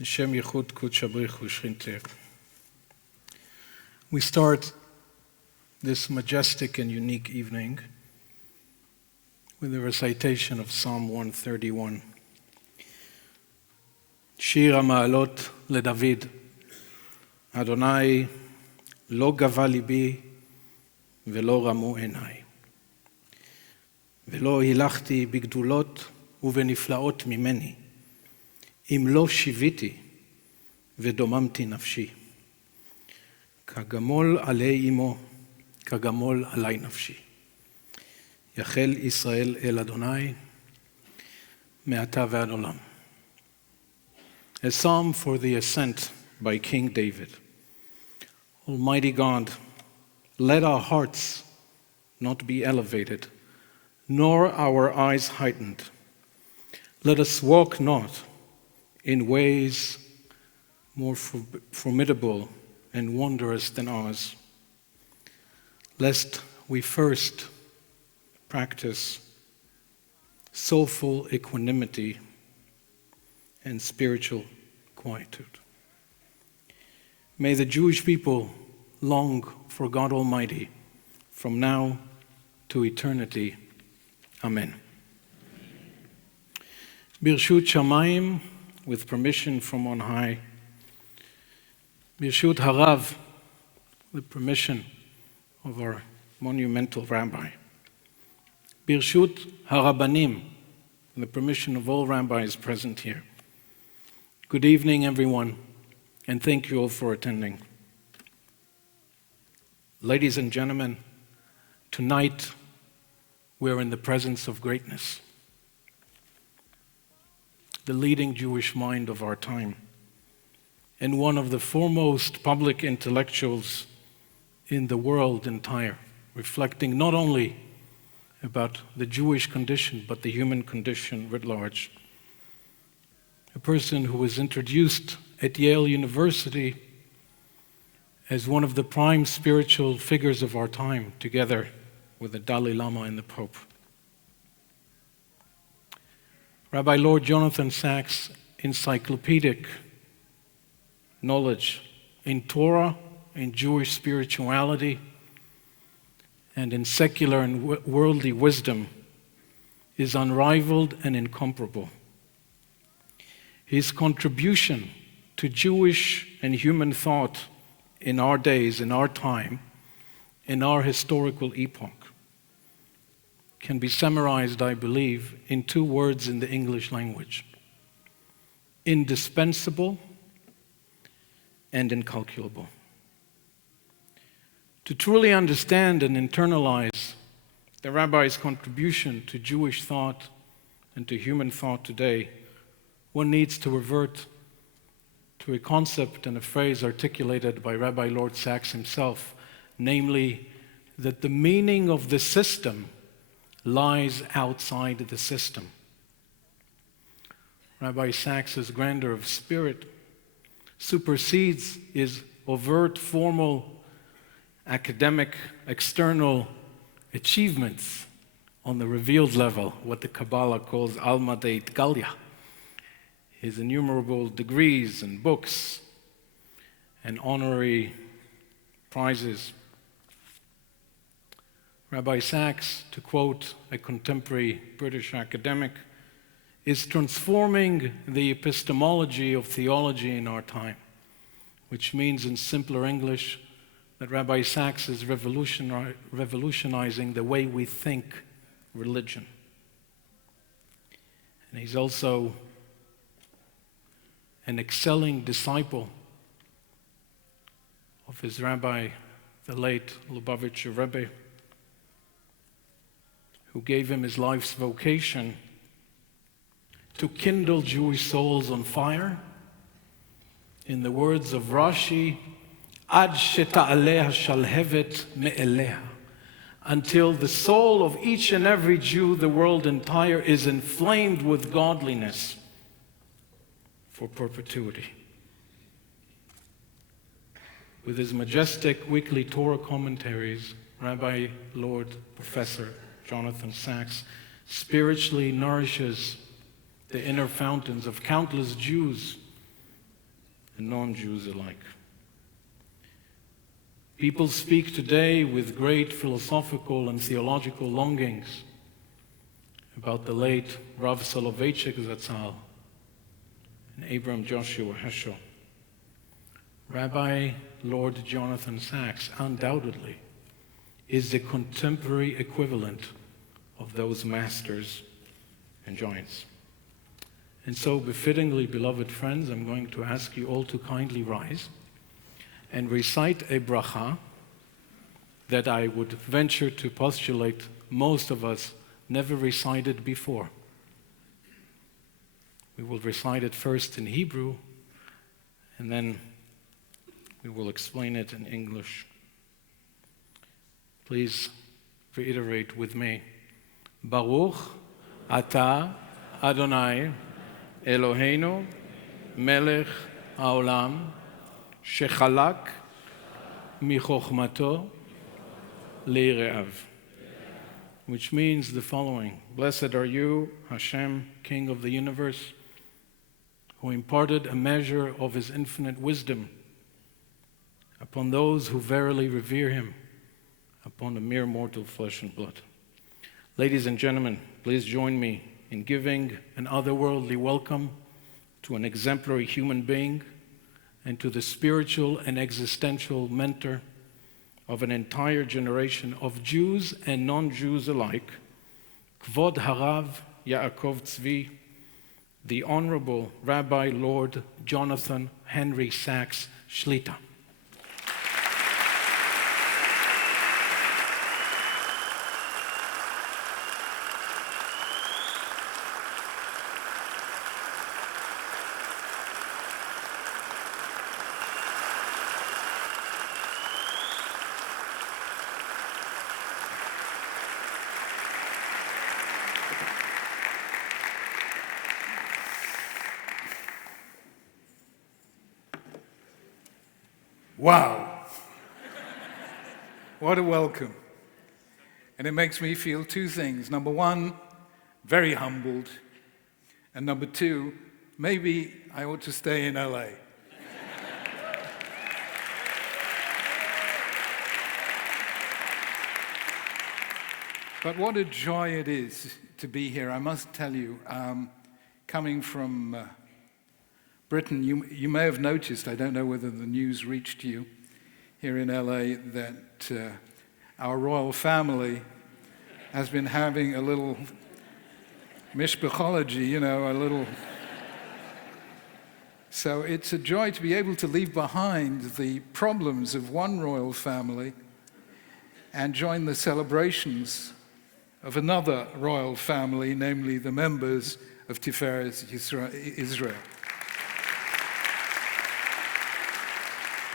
Hashem Yechud Kutsh Abrich U'Shrinter. We start this majestic and unique evening with a recitation of Psalm 131. Shir HaMa'alot LeDavid. Adonai lo gava libi velo ramu enai. ולא הילכתי בגדולות ובנפלאות ממני, אם לא שיוויתי ודוממתי נפשי. כגמול עלי אמו, כגמול עלי נפשי. יחל ישראל אל אדוני, מעתה ועד עולם. A psalm for the ascent by King David. Almighty God, let our hearts not be elevated, nor our eyes heightened. Let us walk not in ways more formidable and wondrous than ours, lest we first practice soulful equanimity and spiritual quietude. May the Jewish people long for God Almighty from now to eternity. Amen. Birshut Shamayim, with permission from on high. Birshut Harav, with permission of our monumental rabbi. Birshut Harabanim, with the permission of all rabbis present here. Good evening, everyone, and thank you all for attending. Ladies and gentlemen, tonight we're in the presence of greatness. The leading Jewish mind of our time, and one of the foremost public intellectuals in the world entire, reflecting not only about the Jewish condition, but the human condition writ large. A person who was introduced at Yale University as one of the prime spiritual figures of our time, together with the Dalai Lama and the Pope. Rabbi Lord Jonathan Sacks' encyclopedic knowledge in Torah, in Jewish spirituality, and in secular and worldly wisdom is unrivaled and incomparable. His contribution to Jewish and human thought in our days, in our time, in our historical epoch, can be summarized, I believe, in two words in the English language: indispensable and incalculable. To truly understand and internalize the rabbi's contribution to Jewish thought and to human thought today, one needs to revert to a concept and a phrase articulated by Rabbi Lord Sacks himself, namely that the meaning of the system lies outside the system. Rabbi Sacks' grandeur of spirit supersedes his overt, formal, academic, external achievements on the revealed level, what the Kabbalah calls Alma Deit Galia, his innumerable degrees and books and honorary prizes. Rabbi Sacks, to quote a contemporary British academic, is transforming the epistemology of theology in our time, which means in simpler English that Rabbi Sacks is revolutionizing the way we think religion. And he's also an excelling disciple of his rabbi, the late Lubavitcher Rebbe, who gave him his life's vocation to kindle Jewish souls on fire. In the words of Rashi, Ad sheta'aleh shalhevet me'eleha, until the soul of each and every Jew, the world entire, is inflamed with godliness for perpetuity. With his majestic weekly Torah commentaries, Rabbi Lord Professor Jonathan Sacks spiritually nourishes the inner fountains of countless Jews and non-Jews alike. People speak today with great philosophical and theological longings about the late Rav Soloveitchik Zatzal and Abram Joshua Heschel. Rabbi Lord Jonathan Sacks undoubtedly is the contemporary equivalent of those masters and giants. And so, befittingly, beloved friends, I'm going to ask you all to kindly rise and recite a bracha that I would venture to postulate most of us never recited before. We will recite it first in Hebrew, and then we will explain it in English. Please reiterate with me. Baruch Ata Adonai Eloheinu Melech Haolam Shechalak Michochmato Leire'av, which means the following: Blessed are you, Hashem, King of the universe, who imparted a measure of his infinite wisdom upon those who verily revere him, upon a mere mortal flesh and blood. Ladies and gentlemen, please join me in giving an otherworldly welcome to an exemplary human being and to the spiritual and existential mentor of an entire generation of Jews and non-Jews alike, Kvod Harav Yaakov Tzvi, the Honorable Rabbi Lord Jonathan Henry Sacks Shlita. Wow. What a welcome. And it makes me feel two things. Number one, very humbled. And number two, maybe I ought to stay in LA. But what a joy it is to be here. I must tell you, coming from Britain, you may have noticed, I don't know whether the news reached you here in LA, that our royal family has been having a little mishpachology, a little. So it's a joy to be able to leave behind the problems of one royal family and join the celebrations of another royal family, namely the members of Tiferet Israel.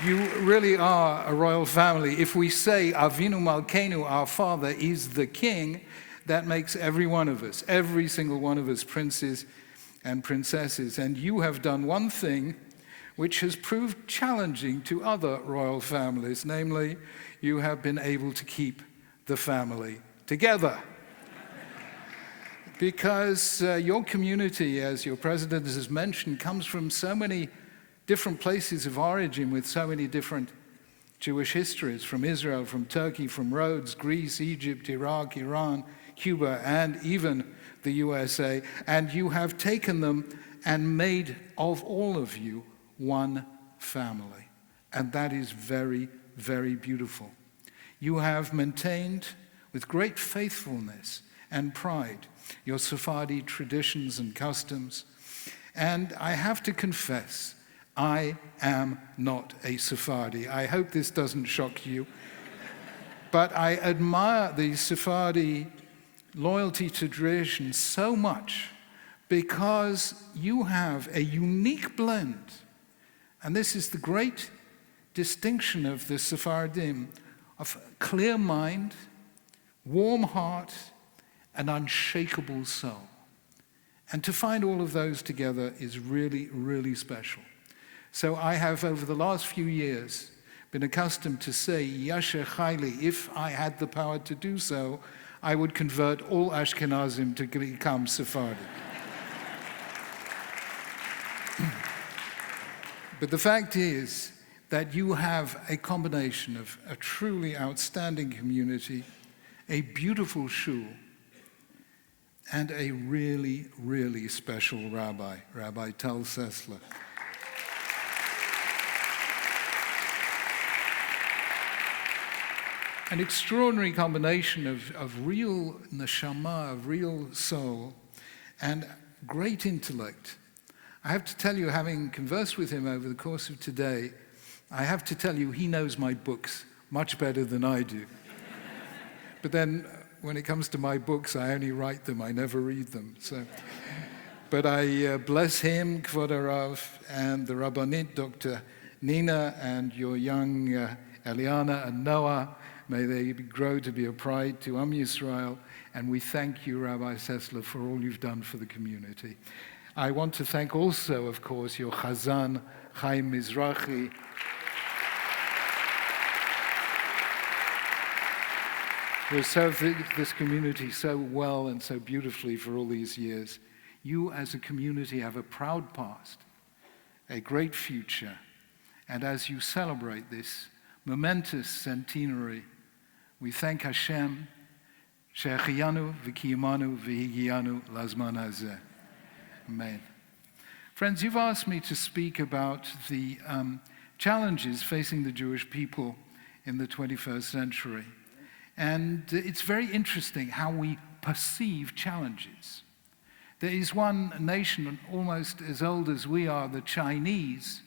You really are a royal family. If we say Avinu Malkeinu, our Father, is the King, that makes every one of us, every single one of us, princes and princesses. And you have done one thing which has proved challenging to other royal families, namely, you have been able to keep the family together. Because your community, as your president has mentioned, comes from so many different places of origin with so many different Jewish histories, from Israel, from Turkey, from Rhodes, Greece, Egypt, Iraq, Iran, Cuba, and even the USA. And you have taken them and made of all of you one family. And that is very, very beautiful. You have maintained with great faithfulness and pride your Sephardi traditions and customs. And I have to confess, I am not a Sephardi. I hope this doesn't shock you. But I admire the Sephardi loyalty to tradition so much because you have a unique blend. And this is the great distinction of the Sephardim, of clear mind, warm heart, and unshakable soul. And to find all of those together is really, really special. So I have, over the last few years, been accustomed to say, Yasher Chayli, if I had the power to do so, I would convert all Ashkenazim to become Sephardi. But the fact is that you have a combination of a truly outstanding community, a beautiful shul, and a really, really special rabbi, Rabbi Tal Sessler. An extraordinary combination of real neshama, of real soul, and great intellect. I have to tell you, having conversed with him over the course of today, I have to tell you he knows my books much better than I do. But then when it comes to my books, I only write them, I never read them. But I bless him, Kvod Harav, and the Rabbanit, Dr. Nina, and your young Eliana and Noah. May they grow to be a pride to Am Yisrael. And we thank you, Rabbi Sessler, for all you've done for the community. I want to thank also, of course, your Chazan, Chaim Mizrahi, who has served this community so well and so beautifully for all these years. You as a community have a proud past, a great future, and as you celebrate this momentous centenary, we thank Hashem, She'achiyanu v'kiyamanu v'higiyanu lazman hazeh. Amen. Friends, you've asked me to speak about the challenges facing the Jewish people in the 21st century. And it's very interesting how we perceive challenges. There is one nation almost as old as we are, the Chinese,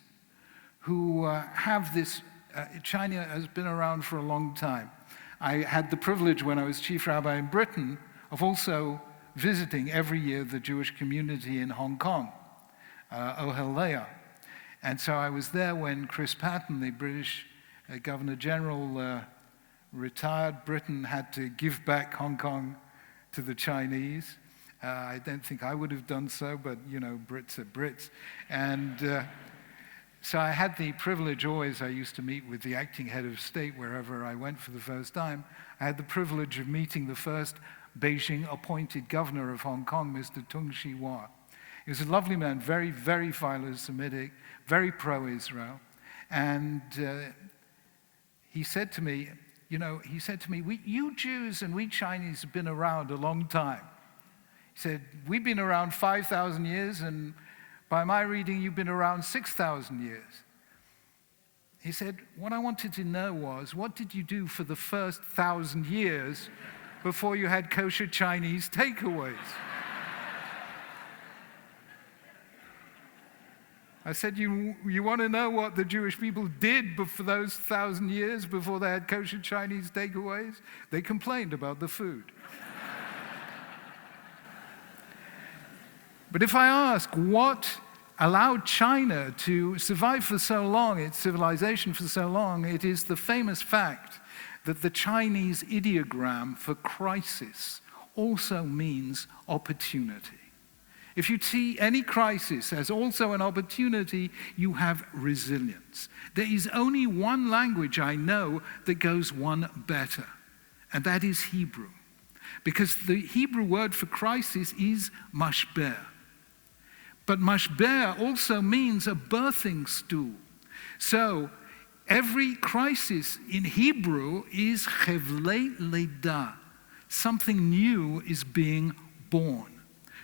who have this. China has been around for a long time. I had the privilege when I was chief rabbi in Britain of also visiting every year the Jewish community in Hong Kong, Ohel Leah. And so I was there when Chris Patton, the British Governor General, retired. Britain had to give back Hong Kong to the Chinese. I don't think I would have done so, but, you know, Brits are Brits. And so I had the privilege always, I used to meet with the acting head of state wherever I went for the first time. I had the privilege of meeting the first Beijing-appointed governor of Hong Kong, Mr. Tung Chee-hwa. He was a lovely man, very, very philo-Semitic, very pro-Israel. And he said to me, you Jews and we Chinese have been around a long time. He said, we've been around 5,000 years, and by my reading, you've been around 6,000 years. He said, what I wanted to know was, what did you do for the first 1,000 years before you had kosher Chinese takeaways? I said, you want to know what the Jewish people did for those 1,000 years before they had kosher Chinese takeaways? They complained about the food. But if I ask what allowed China to survive for so long, its civilization for so long, it is the famous fact that the Chinese ideogram for crisis also means opportunity. If you see any crisis as also an opportunity, you have resilience. There is only one language I know that goes one better, and that is Hebrew. Because the Hebrew word for crisis is mashber. But mashber also means a birthing stool. So every crisis in Hebrew is chevlei leida. Something new is being born.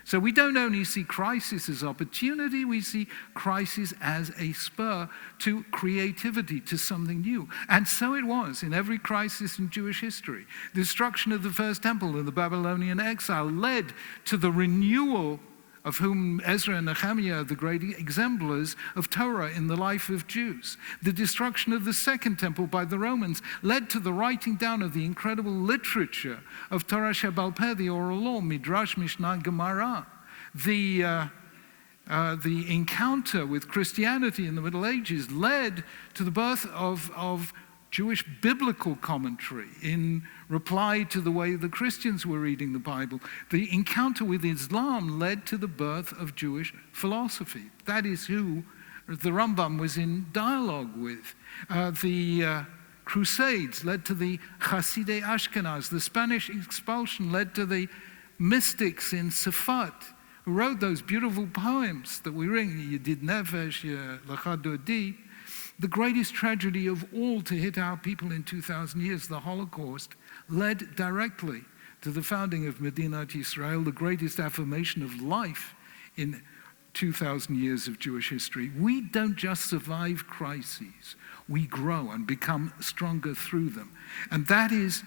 So we don't only see crisis as opportunity, we see crisis as a spur to creativity, to something new. And so it was in every crisis in Jewish history. The destruction of the first temple and the Babylonian exile led to the renewal of whom Ezra and Nehemiah are the great exemplars of Torah in the life of Jews. The destruction of the second temple by the Romans led to the writing down of the incredible literature of Torah Shebal Peh, the oral law, Midrash, Mishnah, Gemara. The encounter with Christianity in the Middle Ages led to the birth of Jewish biblical commentary in reply to the way the Christians were reading the Bible. The encounter with Islam led to the birth of Jewish philosophy. That is who the Rambam was in dialogue with. The Crusades led to the Hasidei Ashkenaz. The Spanish expulsion led to the mystics in Safat, who wrote those beautiful poems that we ring, Yedid Nefesh, Lecha Dodi, the greatest tragedy of all to hit our people in 2,000 years, the Holocaust, led directly to the founding of Medinat Yisrael, the greatest affirmation of life in 2,000 years of Jewish history. We don't just survive crises, we grow and become stronger through them. And that is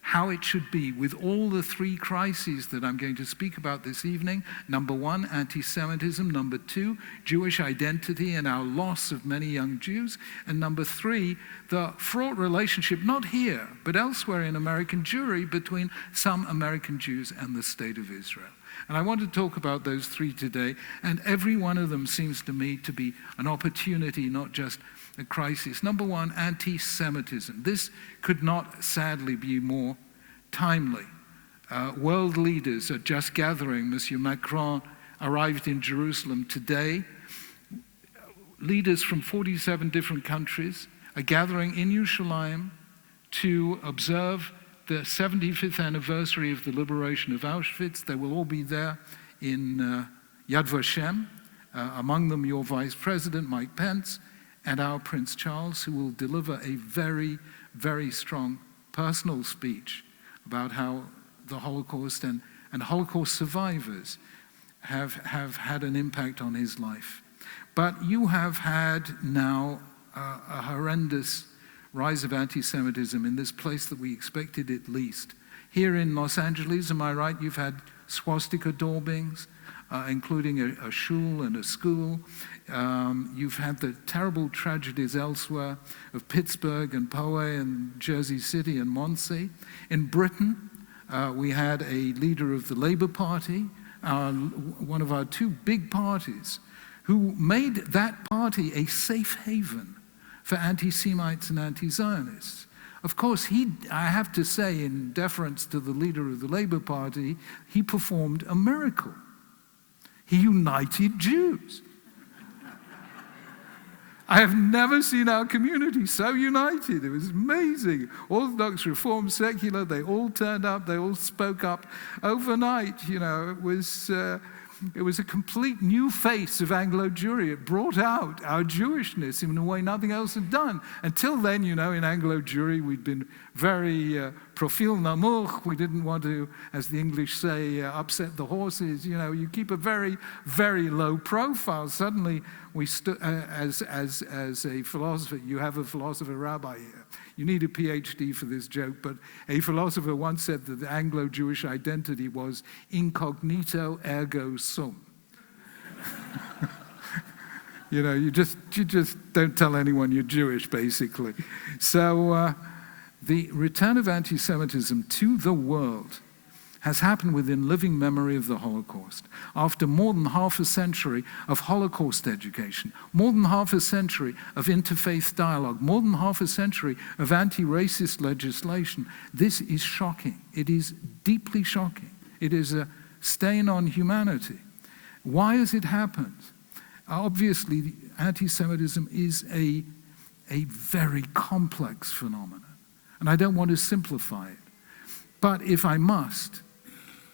how it should be with all the three crises that I'm going to speak about this evening. Number one, anti-Semitism. Number two, Jewish identity and our loss of many young Jews. And number three, the fraught relationship, not here, but elsewhere in American Jewry, between some American Jews and the State of Israel. And I want to talk about those three today, and every one of them seems to me to be an opportunity, not just a crisis. Number one, anti-Semitism. This could not, sadly, be more timely. World leaders are just gathering. Monsieur Macron arrived in Jerusalem today. Leaders from 47 different countries are gathering in Yerushalayim to observe the 75th anniversary of the liberation of Auschwitz. They will all be there in Yad Vashem, among them your Vice President, Mike Pence, and our Prince Charles, who will deliver a very, very strong personal speech about how the Holocaust and Holocaust survivors have had an impact on his life. But you have had now a horrendous rise of anti-Semitism in this place that we expected it least. Here in Los Angeles, am I right, you've had swastika daubings, including a shul and a school. You've had the terrible tragedies elsewhere of Pittsburgh and Poway and Jersey City and Monsey. In Britain, we had a leader of the Labour Party, one of our two big parties, who made that party a safe haven for anti-Semites and anti-Zionists. Of course, I have to say, in deference to the leader of the Labour Party, he performed a miracle. He united Jews. I have never seen our community so united. It was amazing. Orthodox, Reform, secular, they all turned up, they all spoke up. Overnight, it was a complete new face of Anglo Jewry. It brought out our Jewishness in a way nothing else had done. Until then, in Anglo Jewry, we'd been very profil namuch. We didn't want to, as the English say, upset the horses. You keep a very, very low profile. Suddenly, we as a philosopher, you have a philosopher rabbi here. You need a PhD for this joke, but a philosopher once said that the Anglo-Jewish identity was incognito ergo sum. You just don't tell anyone you're Jewish, basically. So the return of anti-Semitism to the world has happened within living memory of the Holocaust. After more than half a century of Holocaust education, more than half a century of interfaith dialogue, more than half a century of anti-racist legislation, this is shocking. It is deeply shocking. It is a stain on humanity. Why has it happened? Obviously, anti-Semitism is a very complex phenomenon, and I don't want to simplify it. But if I must,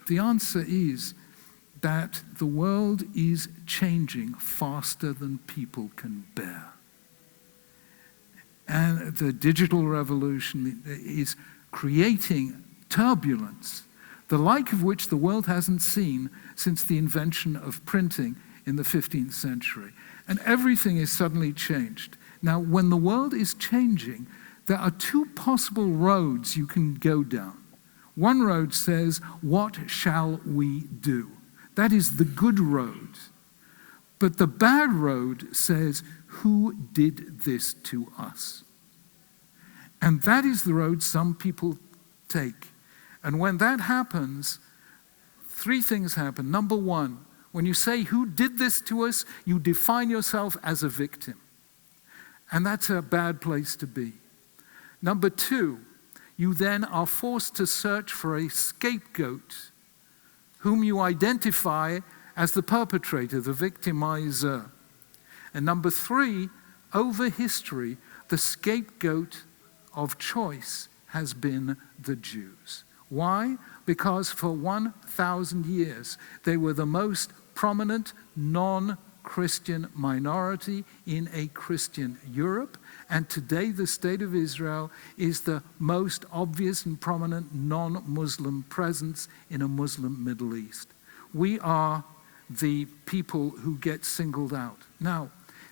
the answer is that the world is changing faster than people can bear. And the digital revolution is creating turbulence, the like of which the world hasn't seen since the invention of printing in the 15th century. And everything is suddenly changed. Now, when the world is changing, there are two possible roads you can go down. One road says, what shall we do? That is the good road. But the bad road says, who did this to us? And that is the road some people take. And when that happens, three things happen. Number one, when you say, who did this to us, you define yourself as a victim. And that's a bad place to be. Number two, you then are forced to search for a scapegoat whom you identify as the perpetrator, the victimizer. And number three, over history, the scapegoat of choice has been the Jews. Why? Because for 1,000 years, they were the most prominent non-Christian minority in a Christian Europe. And today, the State of Israel is the most obvious and prominent non-Muslim presence in a Muslim Middle East. We are the people who get singled out. Now,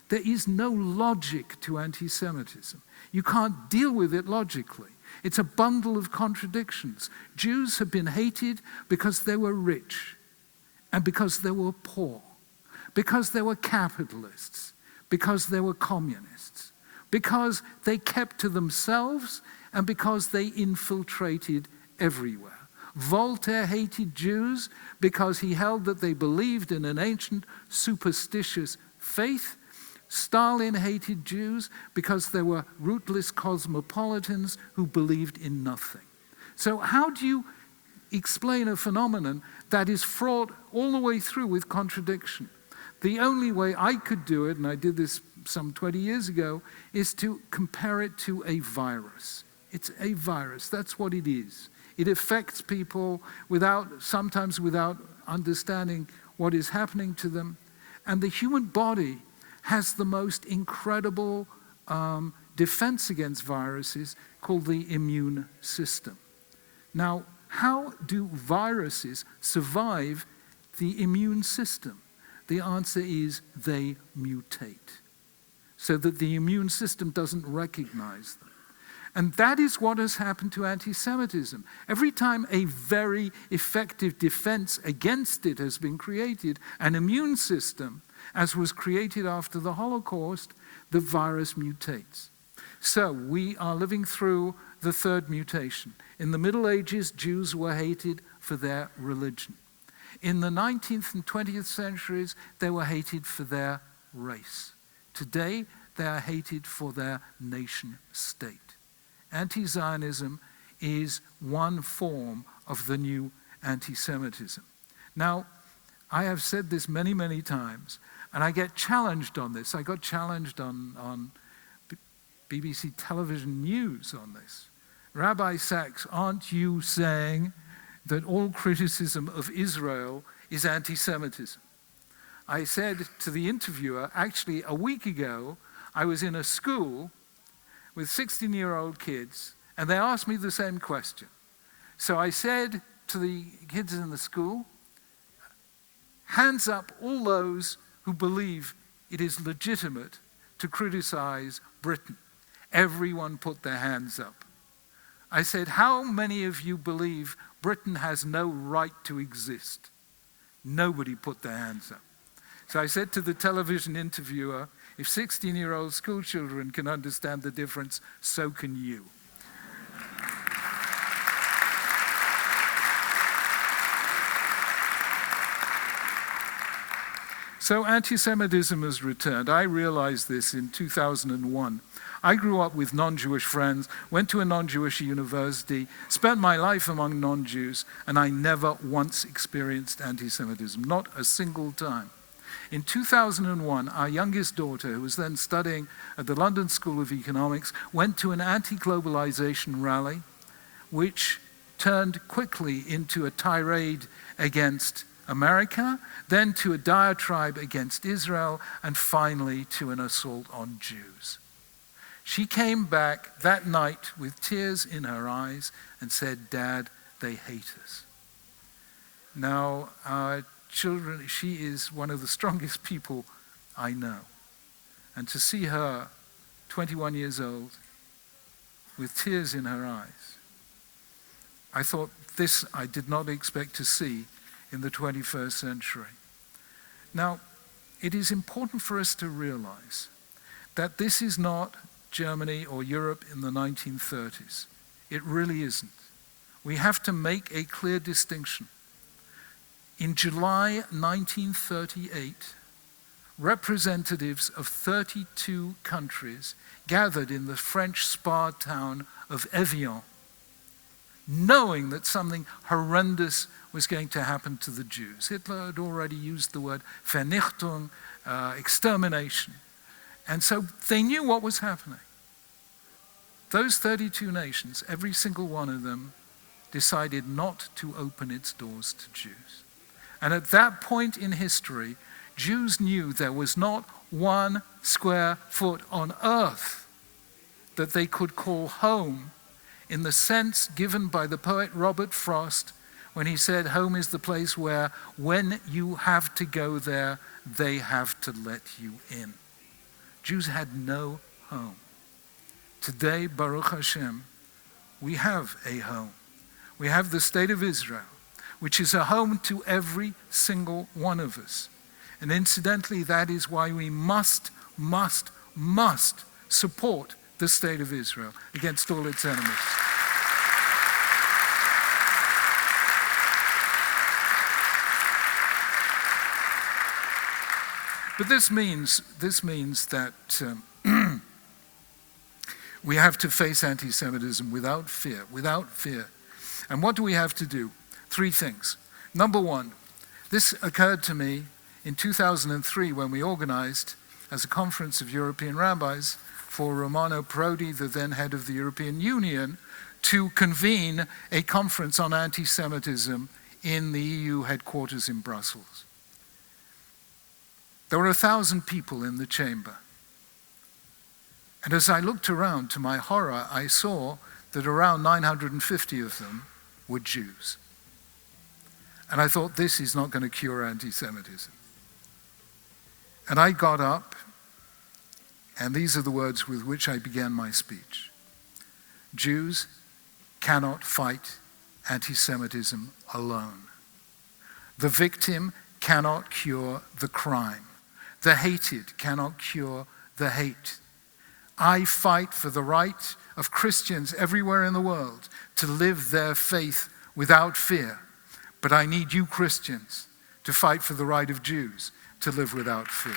there is no logic to anti-Semitism. You can't deal with it logically. It's a bundle of contradictions. Jews have been hated because they were rich, and because they were poor, because they were capitalists, because they were communists, because they kept to themselves, and because they infiltrated everywhere. Voltaire hated Jews because he held that they believed in an ancient superstitious faith. Stalin hated Jews because they were rootless cosmopolitans who believed in nothing. So how do you explain a phenomenon that is fraught all the way through with contradiction? The only way I could do it, and I did this some 20 years ago, is to compare it to a virus. It's a virus. That's what it is. It affects people sometimes without understanding what is happening to them. And the human body has the most incredible defense against viruses called the immune system. Now, how do viruses survive the immune system? The answer is they mutate, so that the immune system doesn't recognize them. And that is what has happened to anti-Semitism. Every time a very effective defense against it has been created, an immune system, as was created after the Holocaust, the virus mutates. So we are living through the third mutation. In the Middle Ages, Jews were hated for their religion. In the 19th and 20th centuries, they were hated for their race. Today, they are hated for their nation state. Anti-Zionism is one form of the new anti-Semitism. Now, I have said this many, many times, and I get challenged on this. I got challenged on BBC television news on this. Rabbi Sachs, aren't you saying that all criticism of Israel is anti-Semitism? I said to the interviewer, actually a week ago, I was in a school with 16-year-old kids, and they asked me the same question. So I said to the kids in the school, hands up all those who believe it is legitimate to criticize Britain. Everyone put their hands up. I said, how many of you believe Britain has no right to exist? Nobody put their hands up. So I said to the television interviewer, if 16-year-old school children can understand the difference, so can you. So anti-Semitism has returned. I realized this in 2001. I grew up with non-Jewish friends, went to a non-Jewish university, spent my life among non-Jews, and I never once experienced anti-Semitism, not a single time. In 2001, our youngest daughter, who was then studying at the London School of Economics, went to an anti-globalization rally, which turned quickly into a tirade against America, then to a diatribe against Israel, and finally to an assault on Jews. She came back that night with tears in her eyes and said, "Dad, they hate us." Now, our children, she is one of the strongest people I know. And to see her, 21 years old, with tears in her eyes, I thought, this I did not expect to see in the 21st century. Now, it is important for us to realize that this is not Germany or Europe in the 1930s. It really isn't. We have to make a clear distinction. In July 1938, representatives of 32 countries gathered in the French spa town of Evian, knowing that something horrendous was going to happen to the Jews. Hitler had already used the word Vernichtung, extermination. And so they knew what was happening. Those 32 nations, every single one of them, decided not to open its doors to Jews. And at that point in history, Jews knew there was not 1 square foot on earth that they could call home in the sense given by the poet Robert Frost when he said, home is the place where when you have to go there, they have to let you in. Jews had no home. Today, Baruch Hashem, we have a home. We have the state of Israel, which is a home to every single one of us. And incidentally, that is why we must support the state of Israel against all its enemies. But this means that we have to face anti-Semitism without fear. And what do we have to do? 3 things. Number 1, this occurred to me in 2003 when we organized, as a conference of European rabbis, for Romano Prodi, the then head of the European Union, to convene a conference on anti-Semitism in the EU headquarters in Brussels. There were 1,000 people in the chamber. And as I looked around, to my horror, I saw that around 950 of them were Jews. And I thought, this is not going to cure anti-Semitism. And I got up, and these are the words with which I began my speech. Jews cannot fight anti-Semitism alone. The victim cannot cure the crime. The hated cannot cure the hate. I fight for the right of Christians everywhere in the world to live their faith without fear. But I need you Christians to fight for the right of Jews to live without fear.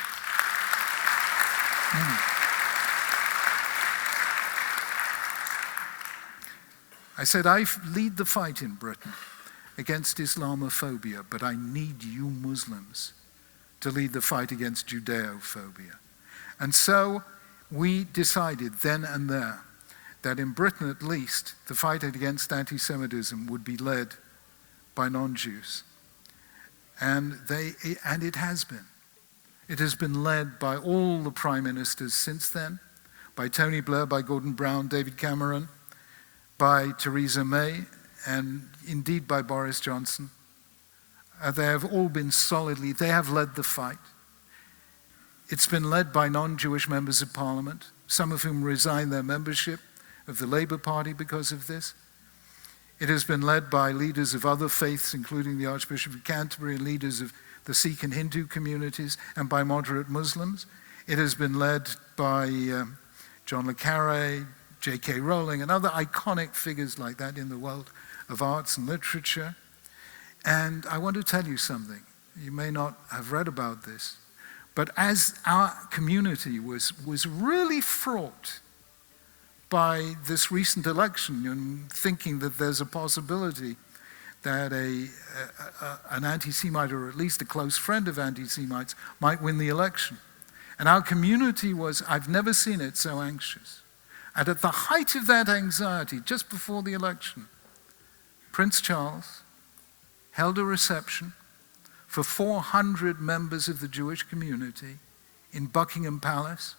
I said, I lead the fight in Britain against Islamophobia, but I need you Muslims to lead the fight against Judeophobia. And so we decided then and there that in Britain at least, the fight against anti-Semitism would be led by non-Jews. And it has been. It has been led by all the prime ministers since then, by Tony Blair, by Gordon Brown, David Cameron, by Theresa May, and indeed by Boris Johnson. They have all been they have led the fight. It's been led by non-Jewish members of parliament, some of whom resigned their membership of the Labour Party because of this. It has been led by leaders of other faiths, including the Archbishop of Canterbury and leaders of the Sikh and Hindu communities, and by moderate Muslims. It has been led by John le Carre, J.K. Rowling, and other iconic figures like that in the world of arts and literature. And I want to tell you something. You may not have read about this, but as our community was really fraught by this recent election and thinking that there's a possibility that an anti-Semite, or at least a close friend of anti-Semites, might win the election. And our community was, I've never seen it so anxious. And at the height of that anxiety, just before the election, Prince Charles held a reception for 400 members of the Jewish community in Buckingham Palace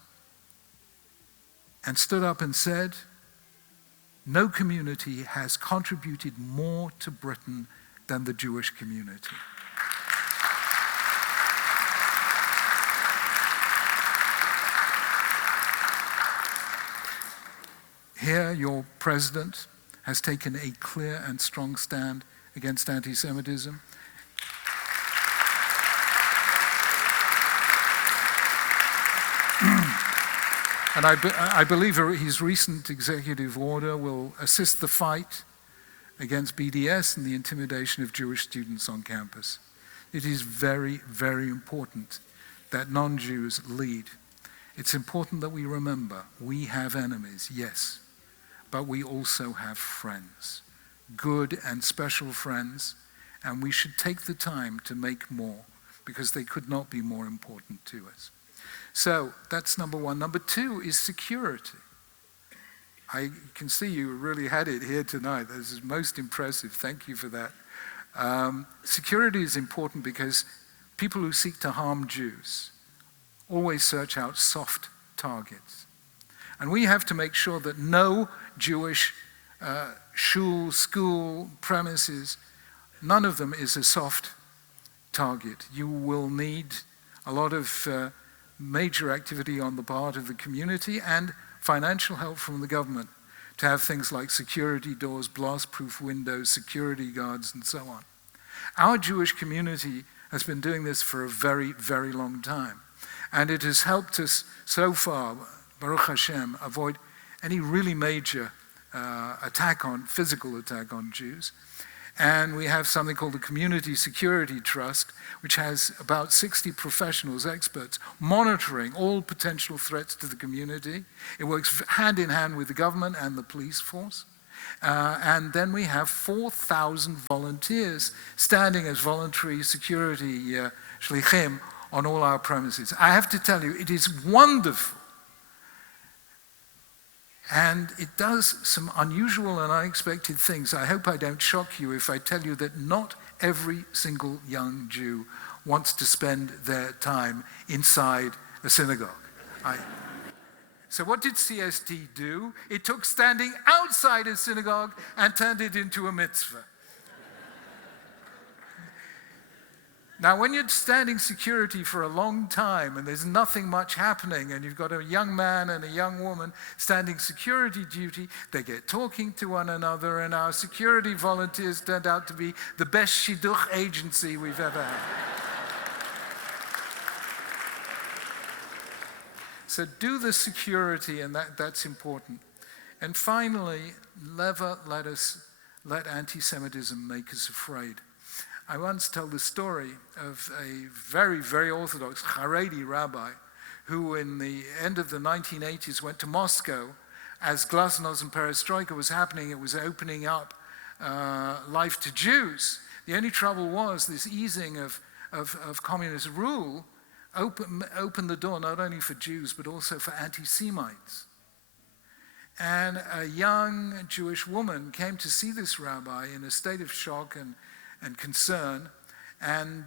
and stood up and said, no community has contributed more to Britain than the Jewish community. Here, your president has taken a clear and strong stand against anti-Semitism. And I believe his recent executive order will assist the fight against BDS and the intimidation of Jewish students on campus. It is very, very important that non-Jews lead. It's important that we remember we have enemies, yes, but we also have friends, good and special friends, and we should take the time to make more because they could not be more important to us. So that's number one. Number two is security. I can see you really had it here tonight. This is most impressive. Thank you for that. Security is important because people who seek to harm Jews always search out soft targets. And we have to make sure that no Jewish shul, school, premises, none of them is a soft target. You will need a lot of major activity on the part of the community and financial help from the government to have things like security doors, blast-proof windows, security guards, and so on. Our Jewish community has been doing this for a very, very long time. And it has helped us so far, Baruch Hashem, avoid any really major physical attack on Jews. And we have something called the Community Security Trust, which has about 60 professionals, experts, monitoring all potential threats to the community. It works hand in hand with the government and the police force. And then we have 4,000 volunteers standing as voluntary security shlichim on all our premises. I have to tell you, it is wonderful. And it does some unusual and unexpected things. I hope I don't shock you if I tell you that not every single young Jew wants to spend their time inside a synagogue. So what did CST do? It took standing outside a synagogue and turned it into a mitzvah. Now, when you're standing security for a long time and there's nothing much happening and you've got a young man and a young woman standing security duty, they get talking to one another, and our security volunteers turned out to be the best shidduch agency we've ever had. So do the security, and that's important. And finally, never let anti-Semitism make us afraid. I once told the story of a very, very orthodox Haredi rabbi who in the end of the 1980s went to Moscow as Glasnost and Perestroika was happening. It was opening up life to Jews. The only trouble was this easing of communist rule opened the door not only for Jews but also for anti-Semites. And a young Jewish woman came to see this rabbi in a state of shock and concern, and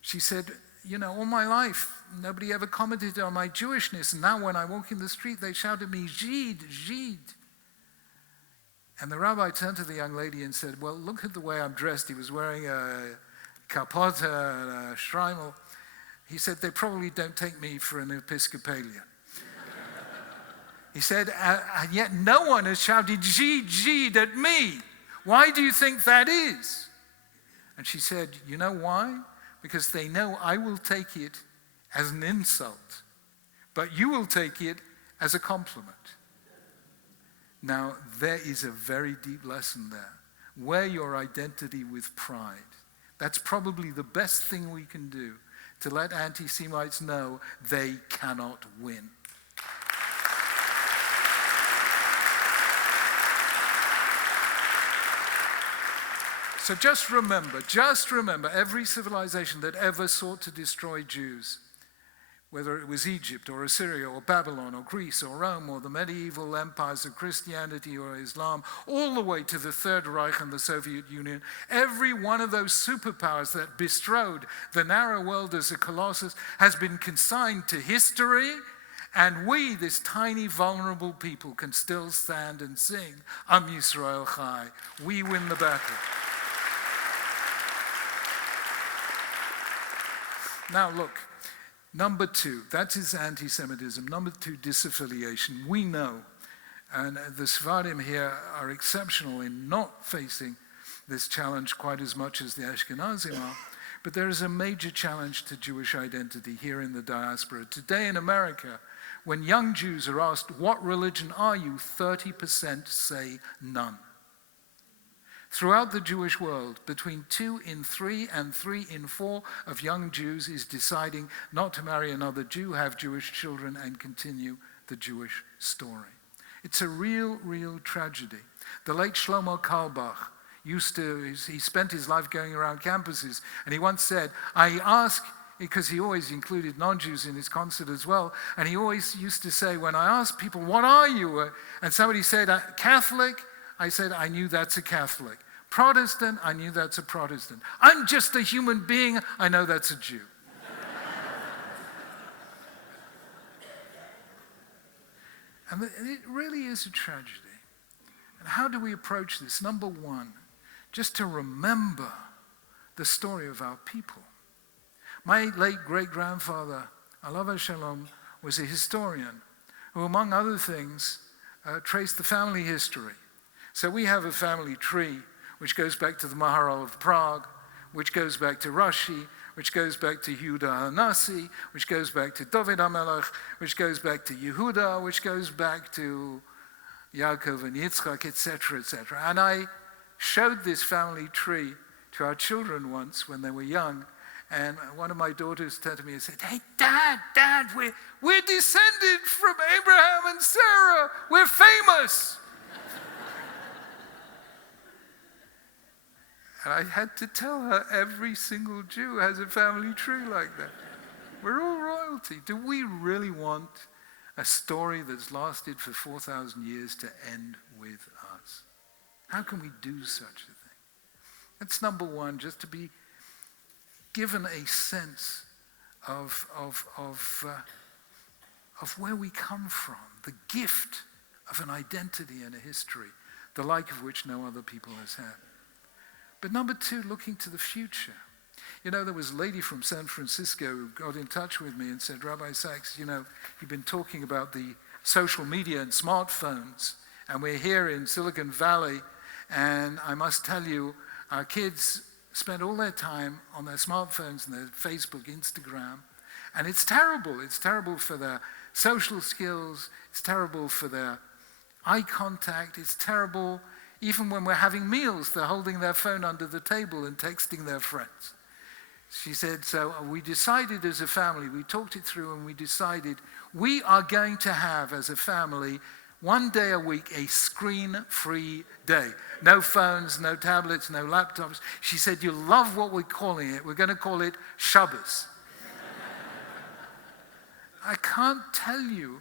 she said, you know, all my life nobody ever commented on my Jewishness, and now when I walk in the street they shout at me, Jid, Jid. And the rabbi turned to the young lady and said, well, look at the way I'm dressed. He was wearing a kapota and a shtreimel. He said, they probably don't take me for an Episcopalian. He said, and yet no one has shouted Jid, Jid at me. Why do you think that is? And she said, you know why? Because they know I will take it as an insult, but you will take it as a compliment. Now, there is a very deep lesson there. Wear your identity with pride. That's probably the best thing we can do to let anti-Semites know they cannot win. So just remember, every civilization that ever sought to destroy Jews, whether it was Egypt or Assyria or Babylon or Greece or Rome or the medieval empires of Christianity or Islam, all the way to the Third Reich and the Soviet Union, every one of those superpowers that bestrode the narrow world as a colossus has been consigned to history, and we, this tiny, vulnerable people, can still stand and sing, Am Yisrael Chai. We win the battle. Now look, number two, that is anti-Semitism. Number two, disaffiliation. We know, and the Sephardim here are exceptional in not facing this challenge quite as much as the Ashkenazim are, but there is a major challenge to Jewish identity here in the diaspora. Today in America, when young Jews are asked, what religion are you? 30% say none. Throughout the Jewish world, between 2 in 3 and 3 in 4 of young Jews is deciding not to marry another Jew, have Jewish children, and continue the Jewish story. It's a real, real tragedy. The late Shlomo Carlebach he spent his life going around campuses, and he once said, I ask, because he always included non-Jews in his concert as well, and he always used to say, when I ask people, what are you? And somebody said, Catholic. I said, I knew that's a Catholic. Protestant, I knew that's a Protestant. I'm just a human being, I know that's a Jew. And it really is a tragedy. And how do we approach this? Number one, just to remember the story of our people. My late great-grandfather, Alav Shalom, was a historian who, among other things, traced the family history. So we have a family tree which goes back to the Maharal of Prague, which goes back to Rashi, which goes back to Yehuda HaNasi, which goes back to David HaMelech, which goes back to Yehuda, which goes back to Yaakov and Yitzchak, etc., etc. And I showed this family tree to our children once when they were young, and one of my daughters turned to me and said, "Hey, Dad, we're descended from Abraham and Sarah. We're famous." And I had to tell her every single Jew has a family tree like that. We're all royalty. Do we really want a story that's lasted for 4,000 years to end with us? How can we do such a thing? That's number one, just to be given a sense of where we come from, the gift of an identity and a history, the like of which no other people has had. But number two, looking to the future. You know, there was a lady from San Francisco who got in touch with me and said, "Rabbi Sachs, you know, you've been talking about the social media and smartphones, and we're here in Silicon Valley, and I must tell you, our kids spend all their time on their smartphones and their Facebook, Instagram, and it's terrible. It's terrible for their social skills. It's terrible for their eye contact. It's terrible. Even when we're having meals, they're holding their phone under the table and texting their friends." She said, so we decided as a family, we talked it through and we decided we are going to have as a family 1 day a week a screen-free day. No phones, no tablets, no laptops. She said, "You'll love what we're calling it. We're going to call it Shabbos." I can't tell you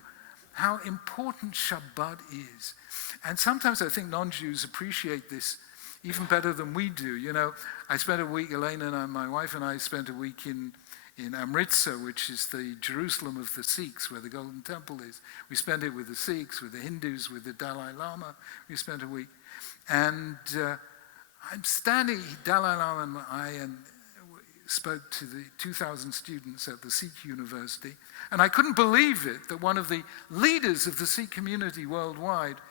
how important Shabbat is. And sometimes I think non-Jews appreciate this even better than we do. You know, I spent a week, Elena and my wife and I spent a week in Amritsar, which is the Jerusalem of the Sikhs, where the Golden Temple is. We spent it with the Sikhs, with the Hindus, with the Dalai Lama. We spent a week. And I'm standing, Dalai Lama and I spoke to the 2,000 students at the Sikh University, and I couldn't believe it that one of the leaders of the Sikh community worldwide,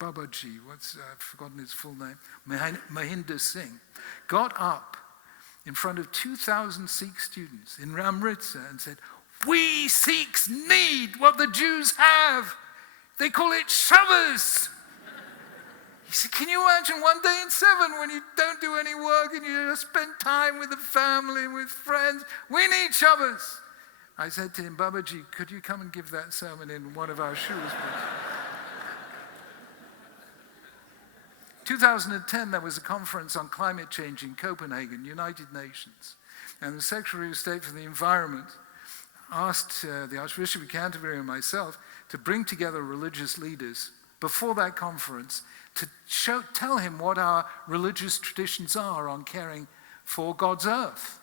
Babaji, I've forgotten his full name, Mahinder Singh, got up in front of 2,000 Sikh students in Amritsar and said, "We Sikhs need what the Jews have. They call it Shabbos." He said, "Can you imagine 1 day in 7 when you don't do any work and you just spend time with the family, with friends? We need Shabbos." I said to him, "Babaji, could you come and give that sermon in one of our shuls, please?" 2010, there was a conference on climate change in Copenhagen, United Nations. And the Secretary of State for the Environment asked the Archbishop of Canterbury and myself to bring together religious leaders before that conference to tell him what our religious traditions are on caring for God's earth.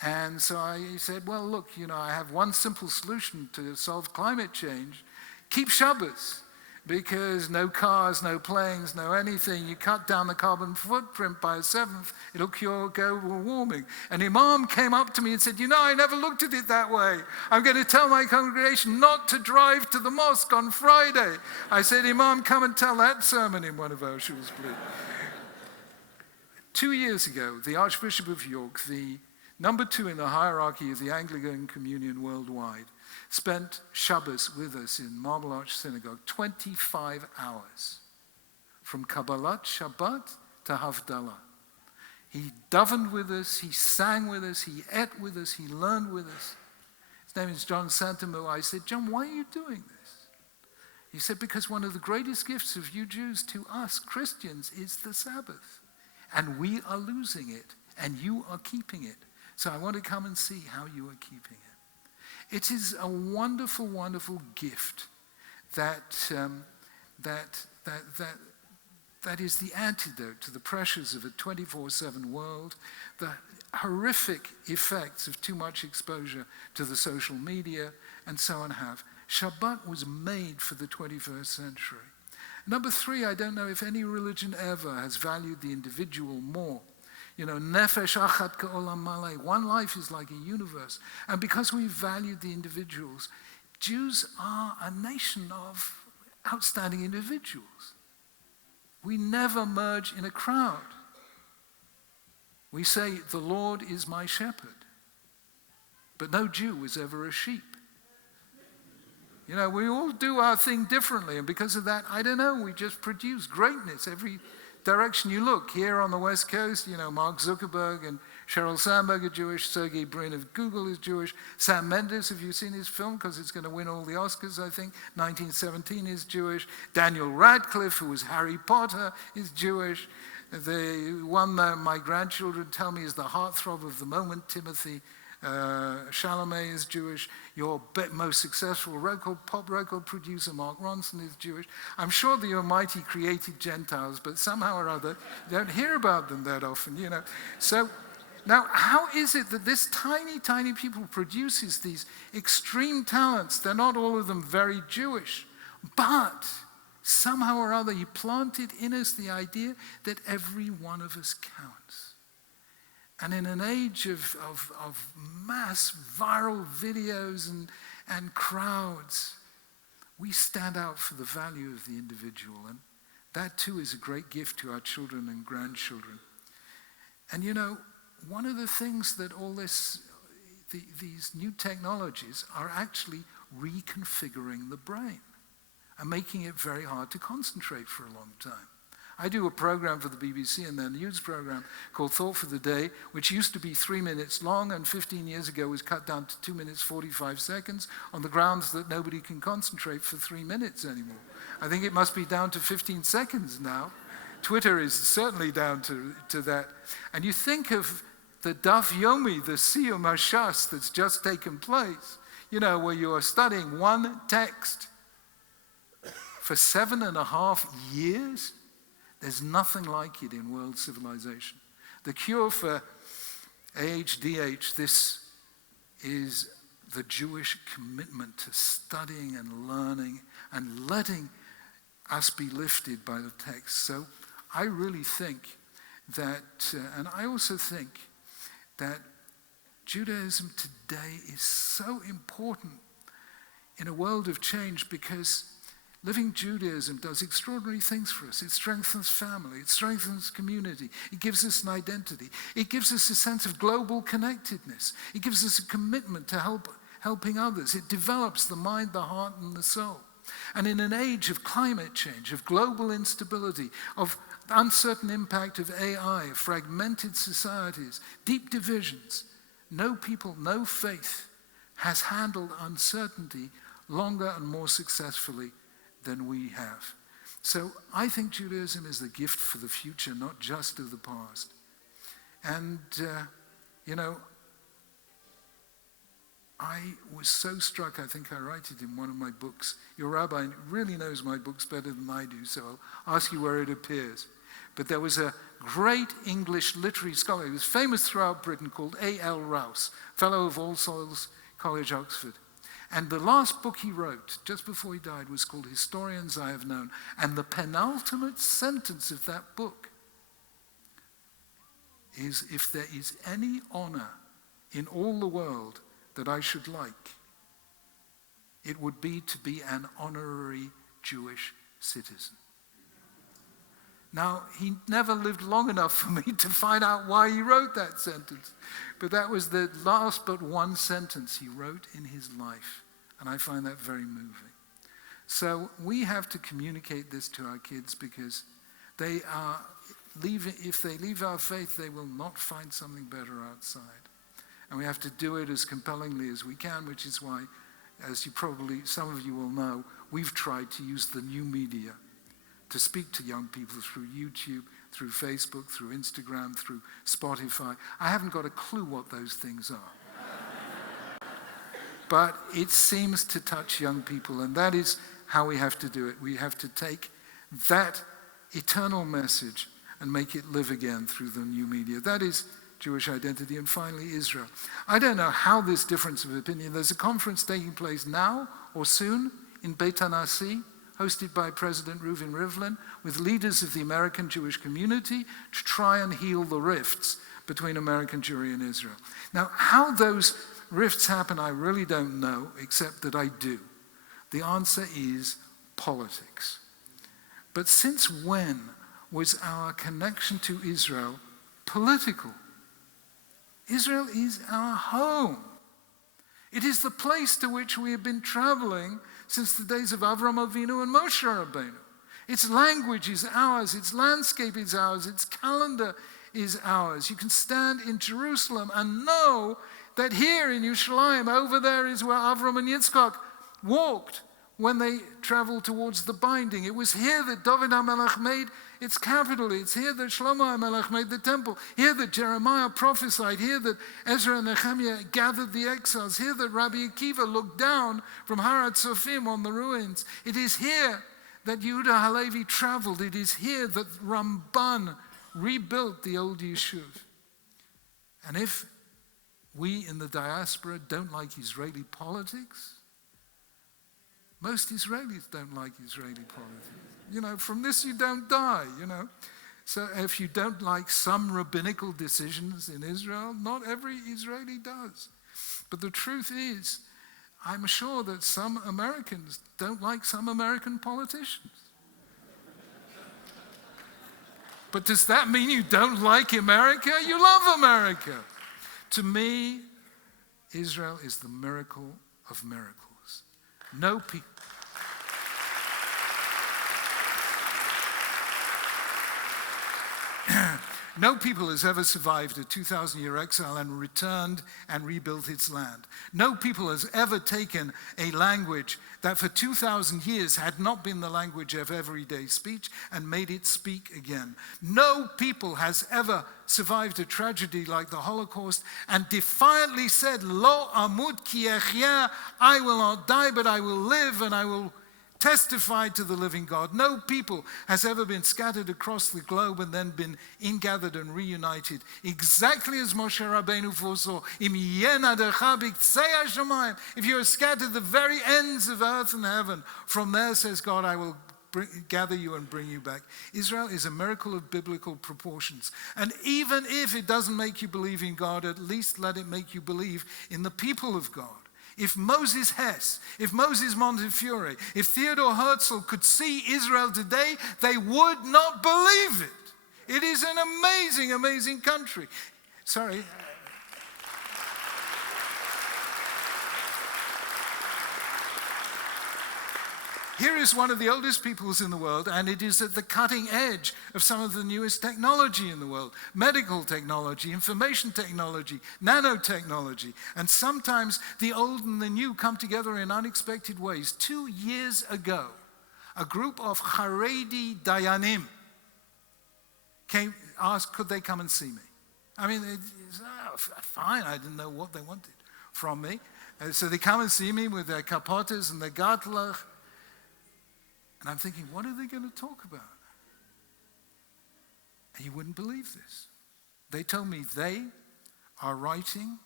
And so he said, "Well, look, you know, I have one simple solution to solve climate change. Keep Shabbos. Because no cars, no planes, no anything, you cut down the carbon footprint by a seventh, it'll cure global warming." An imam came up to me and said, "You know, I never looked at it that way. I'm going to tell my congregation not to drive to the mosque on Friday." I said, "Imam, come and tell that sermon in one of our shuls, please." 2 years ago, the Archbishop of York, the number 2 in the hierarchy of the Anglican Communion worldwide, spent Shabbos with us in Marble Arch Synagogue, 25 hours, from Kabbalat Shabbat to Havdalah. He davened with us, he sang with us, he ate with us, he learned with us. His name is John Santamu. I said, "John, why are you doing this?" He said, "Because one of the greatest gifts of you Jews to us Christians is the Sabbath. And we are losing it, and you are keeping it. So I want to come and see how you are keeping it." It is a wonderful, wonderful gift that that is the antidote to the pressures of a 24/7 world, the horrific effects of too much exposure to the social media, and so on have. Shabbat was made for the 21st century. Number 3, I don't know if any religion ever has valued the individual more. Nefesh achat ka'olam malay. One life is like a universe. And because we valued the individuals, Jews are a nation of outstanding individuals. We never merge in a crowd. We say, the Lord is my shepherd. But no Jew is ever a sheep. We all do our thing differently. And because of that, I don't know, we just produce greatness every direction you look. Here on the West Coast, Mark Zuckerberg and Sheryl Sandberg are Jewish. Sergey Brin of Google is Jewish. Sam Mendes, have you seen his film? Because it's going to win all the Oscars, I think. 1917 is Jewish. Daniel Radcliffe, who was Harry Potter, is Jewish. The one that my grandchildren tell me is the heartthrob of the moment, Timothy Chalamet is Jewish. Your most successful pop record producer, Mark Ronson, is Jewish. I'm sure the Almighty created Gentiles, but somehow or other, you don't hear about them that often, So now, how is it that this tiny, tiny people produces these extreme talents? They're not all of them very Jewish, but somehow or other, he planted in us the idea that every one of us counts. And in an age of mass viral videos and crowds, we stand out for the value of the individual. And that too is a great gift to our children and grandchildren. And one of the things that all these new technologies are actually reconfiguring the brain and making it very hard to concentrate for a long time. I do a program for the BBC and their news program called Thought for the Day, which used to be 3 minutes long and 15 years ago was cut down to 2 minutes 45 seconds on the grounds that nobody can concentrate for 3 minutes anymore. I think it must be down to 15 seconds now. Twitter is certainly down to that. And you think of the Daf Yomi, the Siyum HaShas that's just taken place, where you are studying one text for 7.5 years. There's nothing like it in world civilization. The cure for ADHD, this is the Jewish commitment to studying and learning and letting us be lifted by the text. So I really think that, and I also think that Judaism today is so important in a world of change because living Judaism does extraordinary things for us. It strengthens family. It strengthens community. It gives us an identity. It gives us a sense of global connectedness. It gives us a commitment to helping others. It develops the mind, the heart, and the soul. And in an age of climate change, of global instability, of uncertain impact of AI, of fragmented societies, deep divisions, no people, no faith has handled uncertainty longer and more successfully than we have. So I think Judaism is the gift for the future, not just of the past. And, I was so struck, I think I write it in one of my books. Your rabbi really knows my books better than I do, so I'll ask you where it appears. But there was a great English literary scholar who was famous throughout Britain called A.L. Rouse, fellow of All Souls College, Oxford. And the last book he wrote, just before he died, was called Historians I Have Known. And the penultimate sentence of that book is, if there is any honor in all the world that I should like, it would be to be an honorary Jewish citizen. Now, he never lived long enough for me to find out why he wrote that sentence. But that was the last but one sentence he wrote in his life. And I find that very moving. So we have to communicate this to our kids because they are if they leave our faith, they will not find something better outside. And we have to do it as compellingly as we can, which is why, as some of you will know, we've tried to use the new media to speak to young people through YouTube, through Facebook, through Instagram, through Spotify. I haven't got a clue what those things are. But it seems to touch young people, and that is how we have to do it. We have to take that eternal message and make it live again through the new media. That is Jewish identity. And finally, Israel. I don't know how this difference of opinion, there's a conference taking place now or soon in Beit HaNasi, hosted by President Reuven Rivlin, with leaders of the American Jewish community to try and heal the rifts between American Jewry and Israel. Now, how those rifts happen, I really don't know, except that I do. The answer is politics. But since when was our connection to Israel political? Israel is our home. It is the place to which we have been traveling since the days of Avram Avinu and Moshe Rabbeinu. Its language is ours, its landscape is ours, its calendar is ours. You can stand in Jerusalem and know that here in Yerushalayim, over there is where Avram and Yitzchak walked when they traveled towards the binding. It was here that David HaMelech made its capital. It's here that Shlomo HaMelech made the temple. Here that Jeremiah prophesied. Here that Ezra and Nehemiah gathered the exiles. Here that Rabbi Akiva looked down from Har HaTzofim on the ruins. It is here that Yehuda Halevi traveled. It is here that Ramban rebuilt the old Yishuv. And if we in the diaspora don't like Israeli politics, most Israelis don't like Israeli politics. You know, from this you don't die, you know. So if you don't like some rabbinical decisions in Israel, not every Israeli does. But the truth is, I'm sure that some Americans don't like some American politicians. But does that mean you don't like America? You love America. To me, Israel is the miracle of miracles. No people. No people has ever survived a 2,000-year exile and returned and rebuilt its land. No people has ever taken a language that for 2,000 years had not been the language of everyday speech and made it speak again. No people has ever survived a tragedy like the Holocaust and defiantly said, Lo amut ki echya, I will not die, but I will live and I will testify to the living God. No people has ever been scattered across the globe and then been ingathered and reunited, exactly as Moshe Rabbeinu foresaw. If you are scattered to the very ends of earth and heaven, from there, says God, I will gather you and bring you back. Israel is a miracle of biblical proportions. And even if it doesn't make you believe in God, at least let it make you believe in the people of God. If Moses Hess, if Moses Montefiore, if Theodor Herzl could see Israel today, they would not believe it. It is an amazing, amazing country. Sorry. Here is one of the oldest peoples in the world, and it is at the cutting edge of some of the newest technology in the world. Medical technology, information technology, nanotechnology. And sometimes the old and the new come together in unexpected ways. 2 years ago, a group of Haredi Dayanim asked, could they come and see me? I mean, fine, I didn't know what they wanted from me. So they come and see me with their kapotas and their gartelach. And I'm thinking, what are they going to talk about? And you wouldn't believe this. They told me they are writing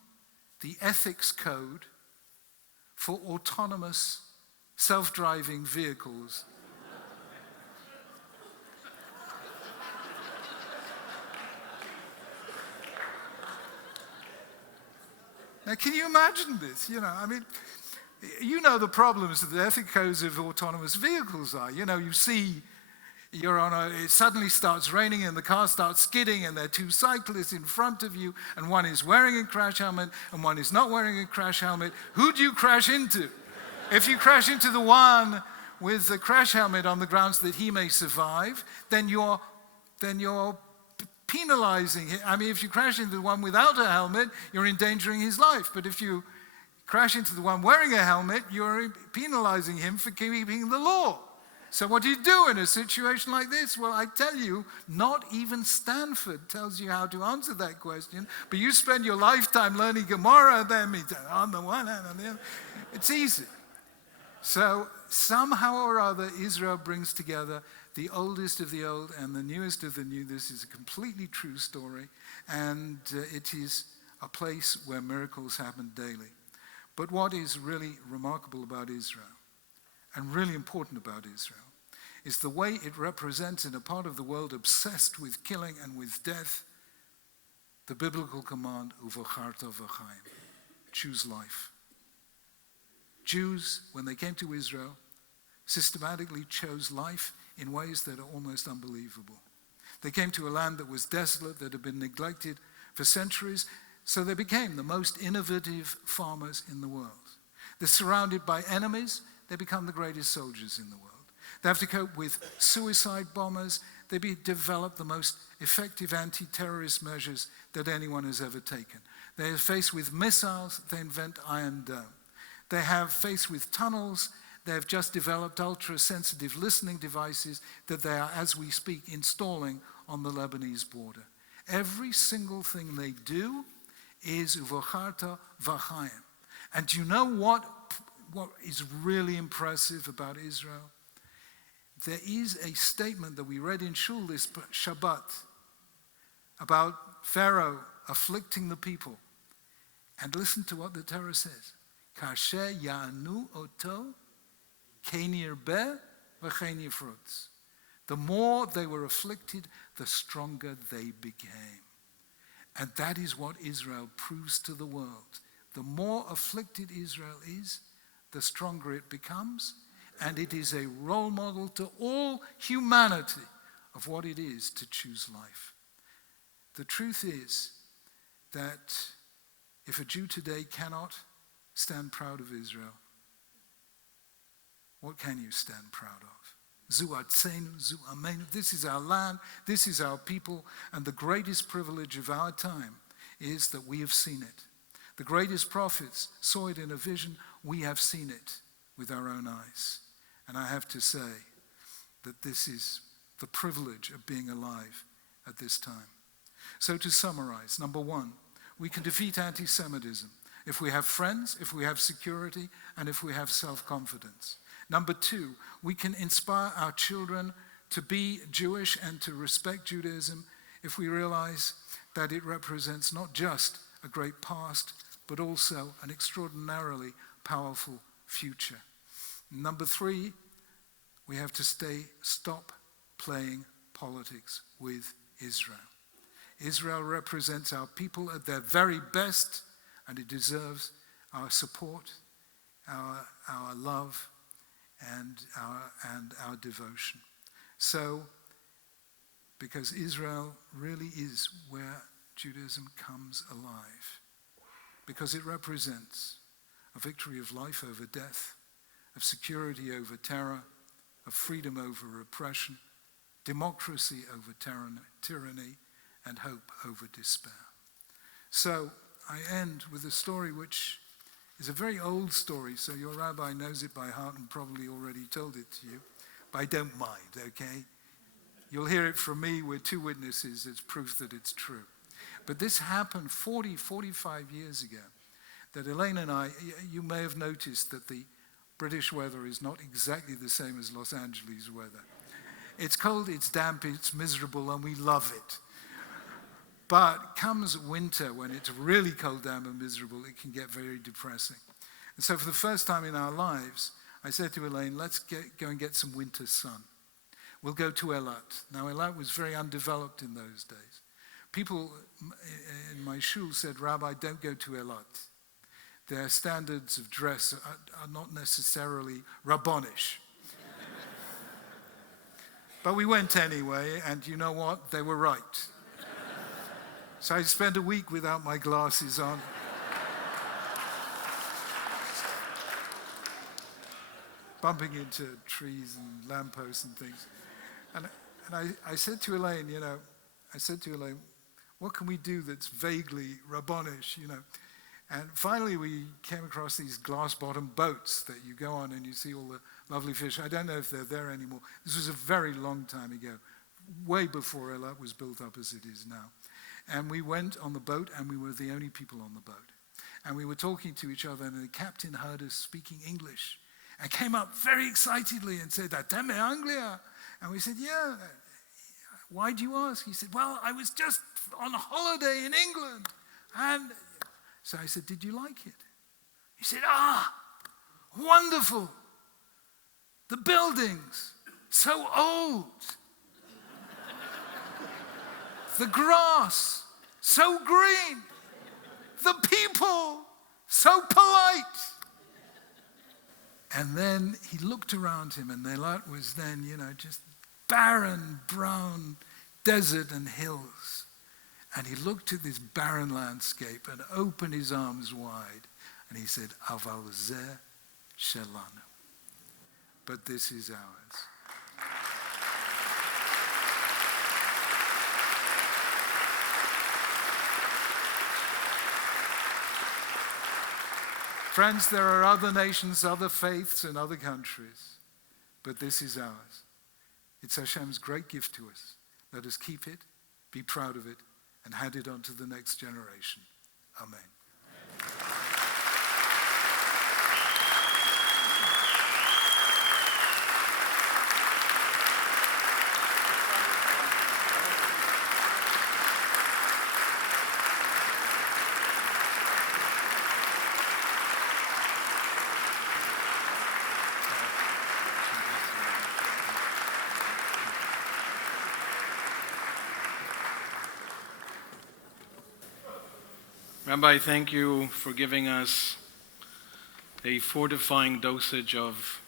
the ethics code for autonomous self-driving vehicles. Now, can you imagine this? You know, I mean, you know the problems that the ethic codes of autonomous vehicles are. You know, you see it suddenly starts raining and the car starts skidding and there are two cyclists in front of you and one is wearing a crash helmet and one is not wearing a crash helmet. Who do you crash into? If you crash into the one with the crash helmet on the grounds that he may survive, then you're penalizing him. I mean, if you crash into the one without a helmet, you're endangering his life. But if you crash into the one wearing a helmet, you're penalizing him for keeping the law. So what do you do in a situation like this? Well, I tell you, not even Stanford tells you how to answer that question, but you spend your lifetime learning Gemara, then on the one hand, on the other. It's easy. So somehow or other, Israel brings together the oldest of the old and the newest of the new. This is a completely true story, and it is a place where miracles happen daily. But what is really remarkable about Israel, and really important about Israel, is the way it represents in a part of the world obsessed with killing and with death, the biblical command, uvocharta v'chaim, choose life. Jews, when they came to Israel, systematically chose life in ways that are almost unbelievable. They came to a land that was desolate, that had been neglected for centuries, so they became the most innovative farmers in the world. They're surrounded by enemies, they become the greatest soldiers in the world. They have to cope with suicide bombers, they develop the most effective anti-terrorist measures that anyone has ever taken. They are faced with missiles, they invent Iron Dome. They have faced with tunnels, they have just developed ultra-sensitive listening devices that they are, as we speak, installing on the Lebanese border. Every single thing they do is uvocharta v'chaim. And do you know what is really impressive about Israel? There is a statement that we read in Shul this Shabbat about Pharaoh afflicting the people. And listen to what the Torah says. Kasher ya'anu oto ken yirbeh v'chen yifrutz. The more they were afflicted, the stronger they became. And that is what Israel proves to the world. The more afflicted Israel is, the stronger it becomes, and it is a role model to all humanity of what it is to choose life. The truth is that if a Jew today cannot stand proud of Israel, what can you stand proud of? Zu atzenu, zu amenu. This is our land, this is our people, and the greatest privilege of our time is that we have seen it. The greatest prophets saw it in a vision, we have seen it with our own eyes. And I have to say that this is the privilege of being alive at this time. So to summarize, number one, we can defeat anti-Semitism if we have friends, if we have security, and if we have self-confidence. Number two, we can inspire our children to be Jewish and to respect Judaism if we realize that it represents not just a great past, but also an extraordinarily powerful future. Number three, we have to stop playing politics with Israel. Israel represents our people at their very best, and it deserves our support, our love, and our devotion. So, because Israel really is where Judaism comes alive, because it represents a victory of life over death, of security over terror, of freedom over oppression, democracy over tyranny, and hope over despair. So I end with a story which is a very old story, so your rabbi knows it by heart and probably already told it to you, but I don't mind, okay? You'll hear it from me with two witnesses as proof that it's true. But this happened 45 years ago, that Elaine and I, you may have noticed that the British weather is not exactly the same as Los Angeles weather. It's cold, it's damp, it's miserable, and we love it. But comes winter, when it's really cold, damp, and miserable, it can get very depressing. And so for the first time in our lives, I said to Elaine, let's go and get some winter sun. We'll go to Eilat. Now, Eilat was very undeveloped in those days. People in my shul said, Rabbi, don't go to Eilat. Their standards of dress are not necessarily rabbonish. But we went anyway, and you know what? They were right. So I spent a week without my glasses on. Bumping into trees and lampposts and things. And I said to Elaine, what can we do that's vaguely rabbonish, And finally we came across these glass-bottom boats that you go on and you see all the lovely fish. I don't know if they're there anymore. This was a very long time ago, way before Eilat was built up as it is now. And we went on the boat, and we were the only people on the boat. And we were talking to each other, and the captain heard us speaking English and came up very excitedly and said, Ateme Anglia. And we said, yeah. Why do you ask? He said, well, I was just on holiday in England. And so I said, did you like it? He said, wonderful. The buildings, so old. The grass, so green. The people, so polite. And then he looked around him, and the lot was then, just barren, brown desert and hills. And he looked at this barren landscape and opened his arms wide, and he said, Aval zeh shelanu. But this is ours. Friends, there are other nations, other faiths, and other countries, but this is ours. It's Hashem's great gift to us. Let us keep it, be proud of it, and hand it on to the next generation. Amen. Rabbi, thank you for giving us a fortifying dosage of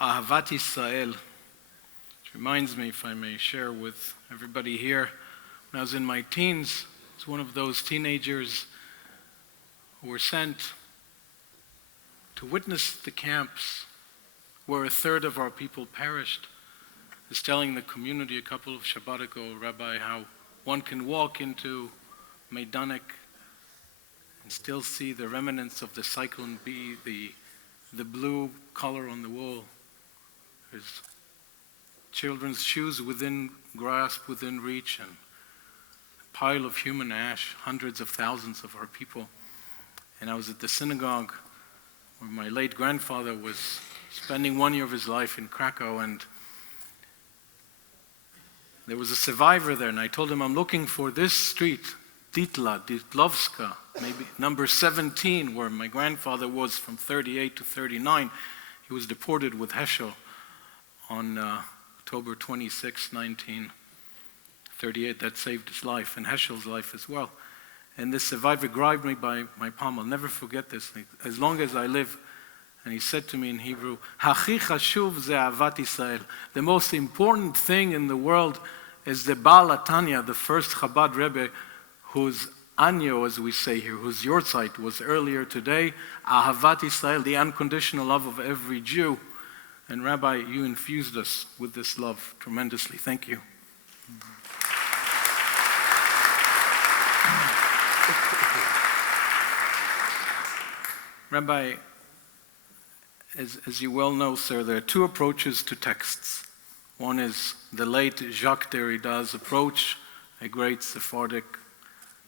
Ahavat Yisrael, which reminds me, if I may share with everybody here, when I was in my teens, I was one of those teenagers who were sent to witness the camps where a third of our people perished. I was telling the community a couple of Shabbat ago, Rabbi, how one can walk into Maidanek and still see the remnants of the Cyclone B, the blue color on the wall. There's children's shoes within grasp, within reach, and a pile of human ash, hundreds of thousands of our people. And I was at the synagogue where my late grandfather was spending 1 year of his life in Krakow, and there was a survivor there, and I told him, I'm looking for this street, Ditlovska, maybe number 17, where my grandfather was from 38 to 39. He was deported with Heschel on October 26, 1938. That saved his life, and Heschel's life as well. And this survivor grabbed me by my palm. I'll never forget this, as long as I live. And he said to me in Hebrew, Hachi chashuv ze ahavat Yisrael. The most important thing in the world is the Baal HaTanya, the first Chabad Rebbe, whose Anyo, as we say here, whose Yortzeit was earlier today, Ahavat Yisrael, the unconditional love of every Jew. And Rabbi, you infused us with this love tremendously. Thank you. Rabbi, as you well know, sir, there are two approaches to texts. One is the late Jacques Derrida's approach, a great Sephardic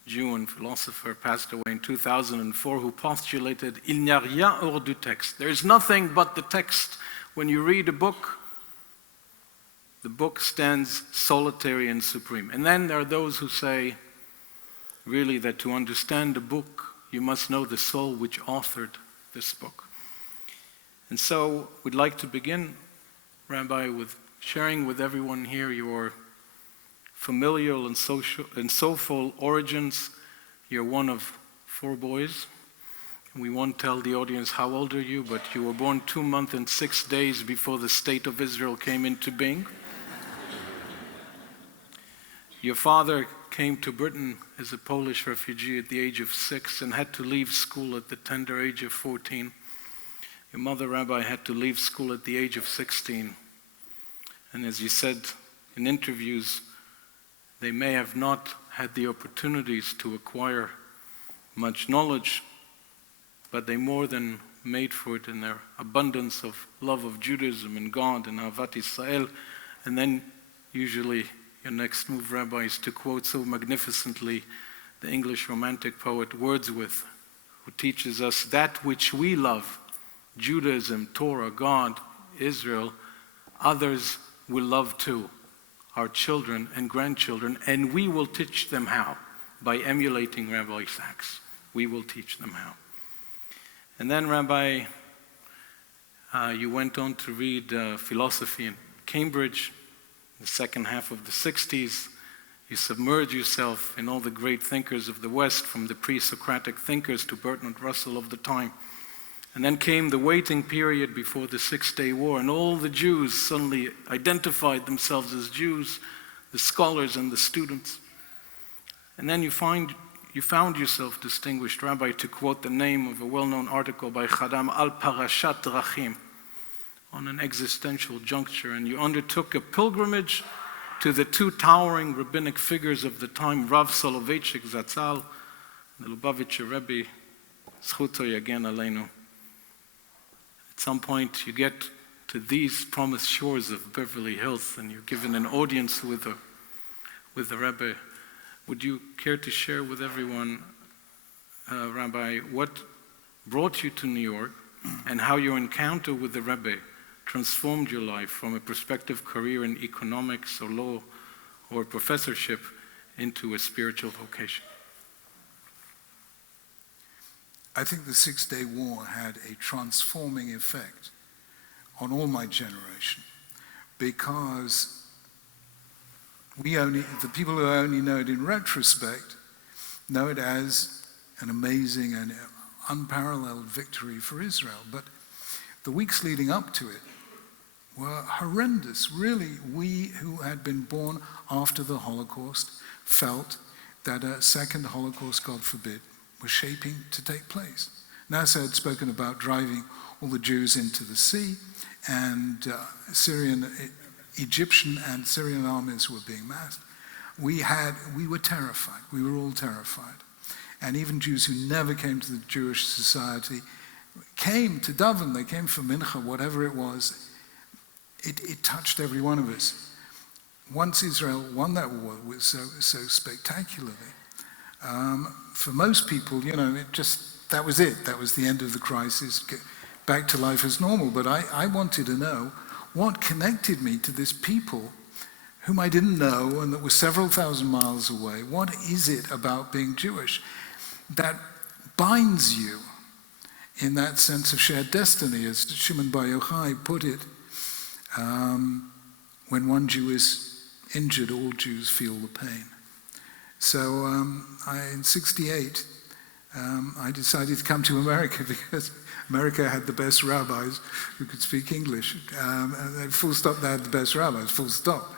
Jew and philosopher, passed away in 2004, who postulated Il n'y a rien hors du texte. There is nothing but the text. When you read a book, the book stands solitary and supreme. And then there are those who say, really, that to understand a book, you must know the soul which authored this book. And so we'd like to begin, Rabbi, with sharing with everyone here your familial and soulful origins. You're one of 4 boys. And we won't tell the audience how old are you, but you were born 2 months and 6 days before the state of Israel came into being. Your father came to Britain as a Polish refugee at the age of 6 and had to leave school at the tender age of 14. Your mother, Rabbi, had to leave school at the age of 16. And as you said in interviews, they may have not had the opportunities to acquire much knowledge, but they more than made for it in their abundance of love of Judaism and God and Ahavat Yisrael. And then usually your next move, Rabbi, is to quote so magnificently the English romantic poet Wordsworth, who teaches us that which we love, Judaism, Torah, God, Israel, others will love too, our children and grandchildren, and we will teach them how. By emulating Rabbi Sachs, we will teach them how. And then, Rabbi, you went on to read philosophy in Cambridge, the second half of the 60s. You submerged yourself in all the great thinkers of the West, from the pre-Socratic thinkers to Bertrand Russell of the time. And then came the waiting period before the Six-Day War, and all the Jews suddenly identified themselves as Jews, the scholars and the students. And then you found yourself, distinguished Rabbi, to quote the name of a well-known article by Chadam al Parashat Drachim, on an existential juncture, and you undertook a pilgrimage to the two towering rabbinic figures of the time, Rav Soloveitchik Zatzal, the Lubavitcher Rebbe, Zchuto Yagen Aleinu. At some point, you get to these promised shores of Beverly Hills, and you're given an audience with the Rebbe. Would you care to share with everyone, Rabbi, what brought you to New York, and how your encounter with the Rebbe transformed your life from a prospective career in economics or law or professorship into a spiritual vocation? I think the Six-Day War had a transforming effect on all my generation, because the people who only know it in retrospect know it as an amazing and unparalleled victory for Israel. But the weeks leading up to it were horrendous. Really, we who had been born after the Holocaust felt that a second Holocaust, God forbid, was shaping to take place. Nasser had spoken about driving all the Jews into the sea, and Egyptian and Syrian armies were being massed. We were terrified. We were all terrified. And even Jews who never came to the Jewish society came to Daven, they came for Mincha, whatever it was. It touched every one of us. Once Israel won that war, it was so spectacularly. For most people, that was it. That was the end of the crisis. Back to life as normal. But I wanted to know what connected me to this people whom I didn't know and that were several thousand miles away. What is it about being Jewish that binds you in that sense of shared destiny? As Shimon Bar Yochai put it, when one Jew is injured, all Jews feel the pain. So in 1968, I decided to come to America because America had the best rabbis who could speak English. Full stop, they had the best rabbis, full stop.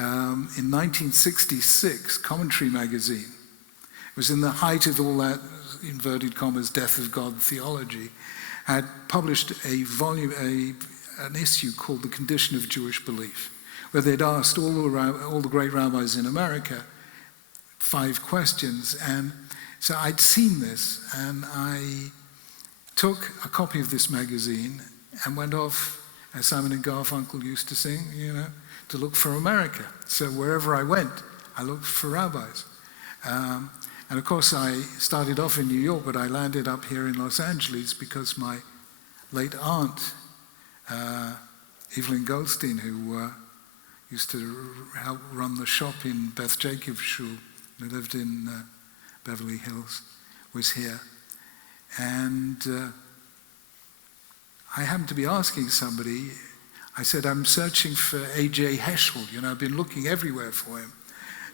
In 1966, Commentary magazine, it was in the height of all that, inverted commas, death of God theology, had published an issue called The Condition of Jewish Belief, where they'd asked all the great rabbis in America 5 questions. And so I'd seen this, and I took a copy of this magazine and went off, as Simon and Garfunkel used to sing, to look for America. So wherever I went, I looked for rabbis. And of course, I started off in New York, but I landed up here in Los Angeles because my late aunt, Evelyn Goldstein, who used to help run the shop in Beth Jacobs Shul, who lived in Beverly Hills, was here. And I happened to be asking somebody, I said, I'm searching for A.J. Heschel. I've been looking everywhere for him.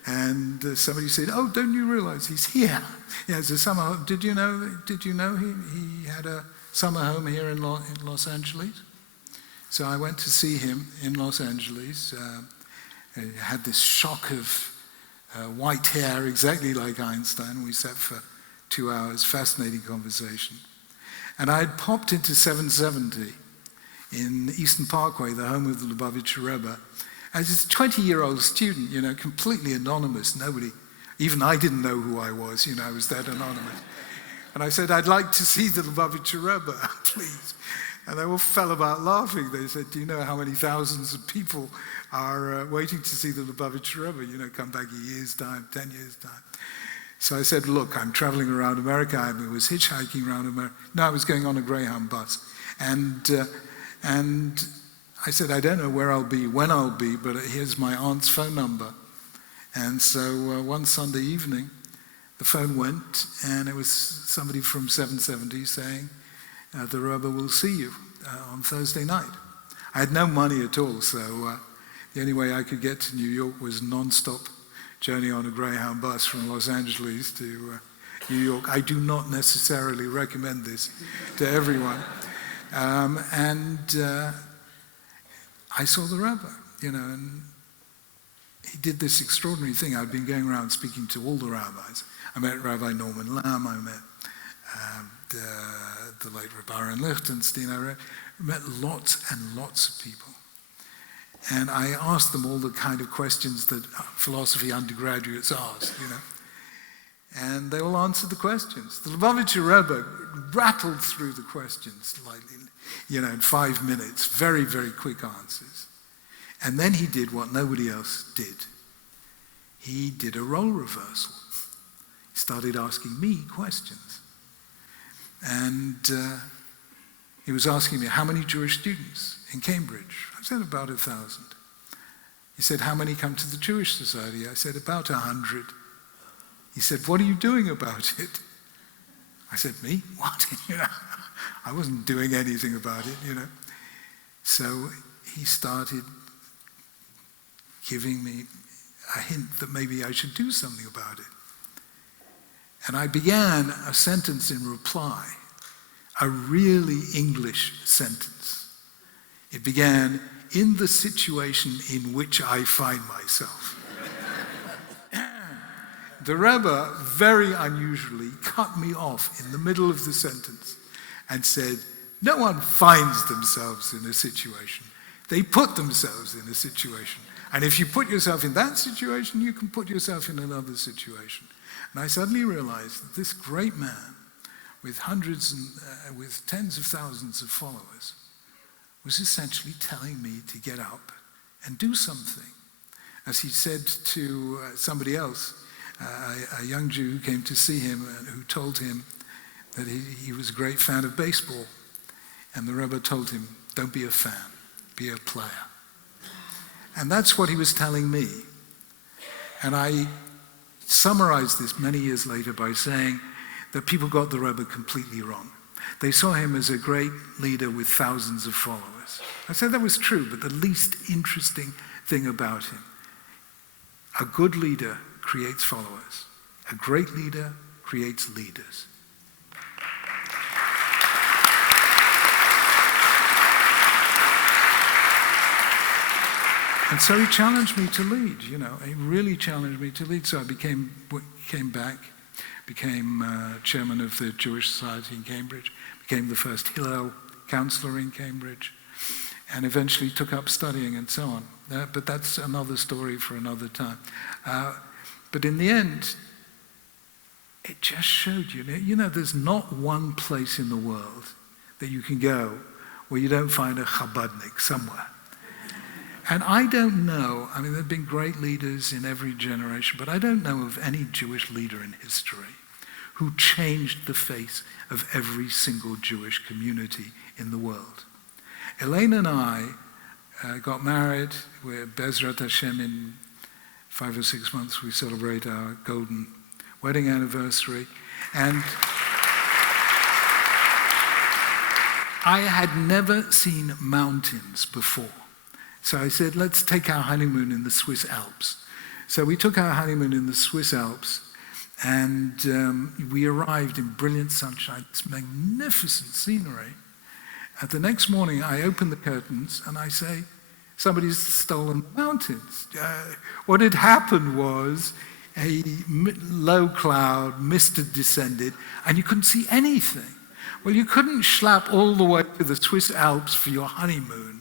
And somebody said, oh, don't you realize he's here? Yeah, it's a summer home. Did you know he had a summer home here in Los Angeles? So I went to see him in Los Angeles. He had this shock of white hair, exactly like Einstein. We sat for 2 hours, fascinating conversation. And I had popped into 770 in Eastern Parkway, the home of the Lubavitcher Rebbe, as a 20-year-old student, completely anonymous. Nobody, even I didn't know who I was, I was that anonymous. And I said, I'd like to see the Lubavitcher Rebbe, please. And they all fell about laughing. They said, do you know how many thousands of people are waiting to see the Lubavitcher Rebbe, come back a year's time, 10 years' time. So I said, look, I'm traveling around America. I was hitchhiking around America. No, I was going on a Greyhound bus. And I said, I don't know where I'll be, when I'll be, but here's my aunt's phone number. And so one Sunday evening, the phone went, and it was somebody from 770 saying, the Rabbi will see you on Thursday night. I had no money at all, so the only way I could get to New York was non-stop journey on a Greyhound bus from Los Angeles to New York. I do not necessarily recommend this to everyone. I saw the Rabbi, and he did this extraordinary thing. I'd been going around speaking to all the rabbis. I met Rabbi Norman Lamb, I met the late Rabbi Aaron Lichtenstein, I met lots and lots of people. And I asked them all the kind of questions that philosophy undergraduates ask, And they all answered the questions. The Lubavitcher Rebbe rattled through the questions, in 5 minutes, very, very quick answers. And then he did what nobody else did. He did a role reversal. He started asking me questions. And he was asking me, how many Jewish students in Cambridge? I said, about 1,000. He said, how many come to the Jewish Society? I said, about 100. He said, what are you doing about it? I said, me? What? I wasn't doing anything about it, So he started giving me a hint that maybe I should do something about it. And I began a sentence in reply, a really English sentence. It began, in the situation in which I find myself. The Rebbe, very unusually, cut me off in the middle of the sentence and said, no one finds themselves in a situation. They put themselves in a situation. And if you put yourself in that situation, you can put yourself in another situation. And I suddenly realized that this great man, with hundreds and with tens of thousands of followers, was essentially telling me to get up and do something. As he said to somebody else, a young Jew who came to see him and who told him that he was a great fan of baseball. And the Rebbe told him, don't be a fan, be a player. And that's what he was telling me. And I summarized this many years later by saying that people got the Rebbe completely wrong. They saw him as a great leader with thousands of followers. I said that was true, but the least interesting thing about him, a good leader creates followers. A great leader creates leaders. And so he challenged me to lead, He really challenged me to lead. So I came back, became chairman of the Jewish Society in Cambridge, became the first Hillel counselor in Cambridge, and eventually took up studying and so on. But that's another story for another time. But in the end, it just showed you, there's not one place in the world that you can go where you don't find a Chabadnik somewhere. And I don't know, there have been great leaders in every generation, but I don't know of any Jewish leader in history who changed the face of every single Jewish community in the world. Elaine and I got married. We're Bezrat Hashem in 5 or 6 months. We celebrate our golden wedding anniversary. And I had never seen mountains before. So I said, let's take our honeymoon in the Swiss Alps. So we took our honeymoon in the Swiss Alps, and we arrived in brilliant sunshine, this magnificent scenery. And the next morning, I open the curtains, and I say, somebody's stolen the mountains. What had happened was a low cloud, mist had descended, and you couldn't see anything. Well, you couldn't schlep all the way to the Swiss Alps for your honeymoon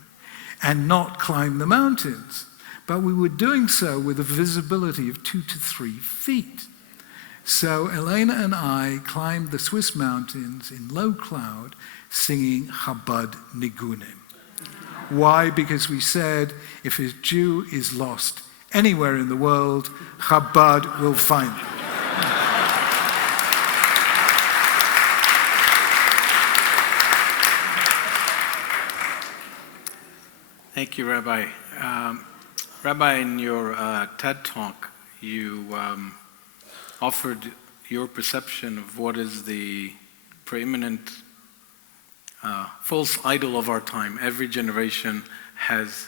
and not climb the mountains. But we were doing so with a visibility of 2 to 3 feet. So Elena and I climbed the Swiss mountains in low cloud, singing Chabad Nigunim. Why? Because we said, if a Jew is lost anywhere in the world, Chabad will find him. Thank you, Rabbi. Rabbi, in your TED Talk, you offered your perception of what is the preeminent false idol of our time. Every generation has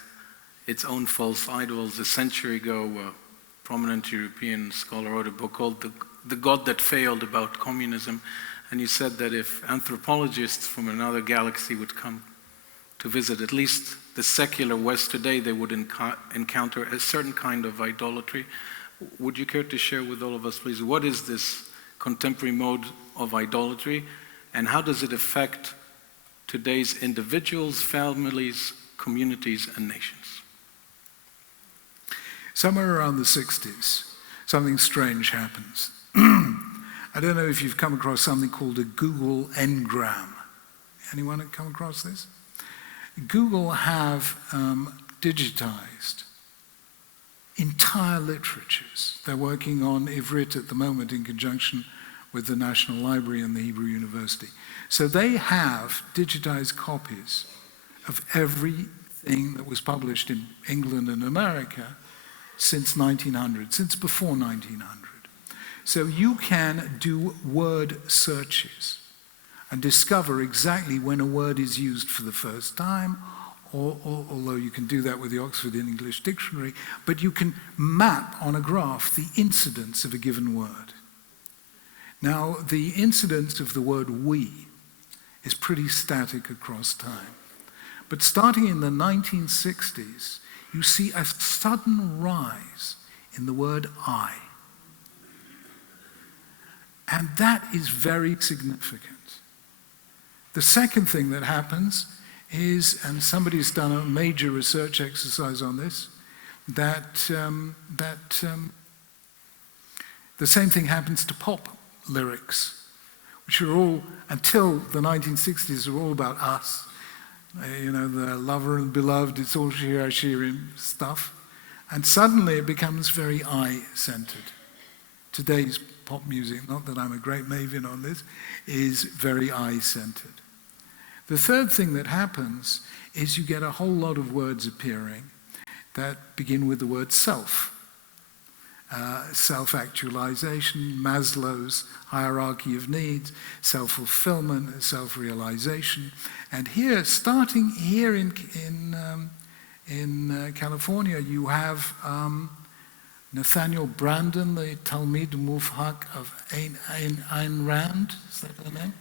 its own false idols. A century ago, a prominent European scholar wrote a book called The God That Failed about communism, and you said that if anthropologists from another galaxy would come to visit at least the secular West today, they would encounter a certain kind of idolatry. Would you care to share with all of us, please, what is this contemporary mode of idolatry, and how does it affect today's individuals, families, communities, and nations? Somewhere around the 60s, something strange happens. I don't know if you've come across something called a Google Ngram. Anyone have come across this? Google have digitized entire literatures. They're working on Ivrit at the moment in conjunction with the National Library and the Hebrew University. So they have digitized copies of everything that was published in England and America since 1900, since before 1900. So you can do word searches and discover exactly when a word is used for the first time, although you can do that with the Oxford English Dictionary, but you can map on a graph the incidence of a given word. Now, the incidence of the word we is pretty static across time. But starting in the 1960s, you see a sudden rise in the word I. And that is very significant. The second thing that happens is, and somebody's done a major research exercise on this, that the same thing happens to pop lyrics, which are all, until the 1960s, are all about us. You know, the lover and beloved, it's all Shir Hashirim stuff. And suddenly it becomes very I-centered. Today's pop music, not that I'm a great maven on this, is very I-centered. The third thing that happens is you get a whole lot of words appearing that begin with the word self. Self-actualization, Maslow's hierarchy of needs, self-fulfillment, self-realization. And here, starting here in California, you have Nathaniel Brandon, the Talmid Mufhak of Ayn Rand, is that her name?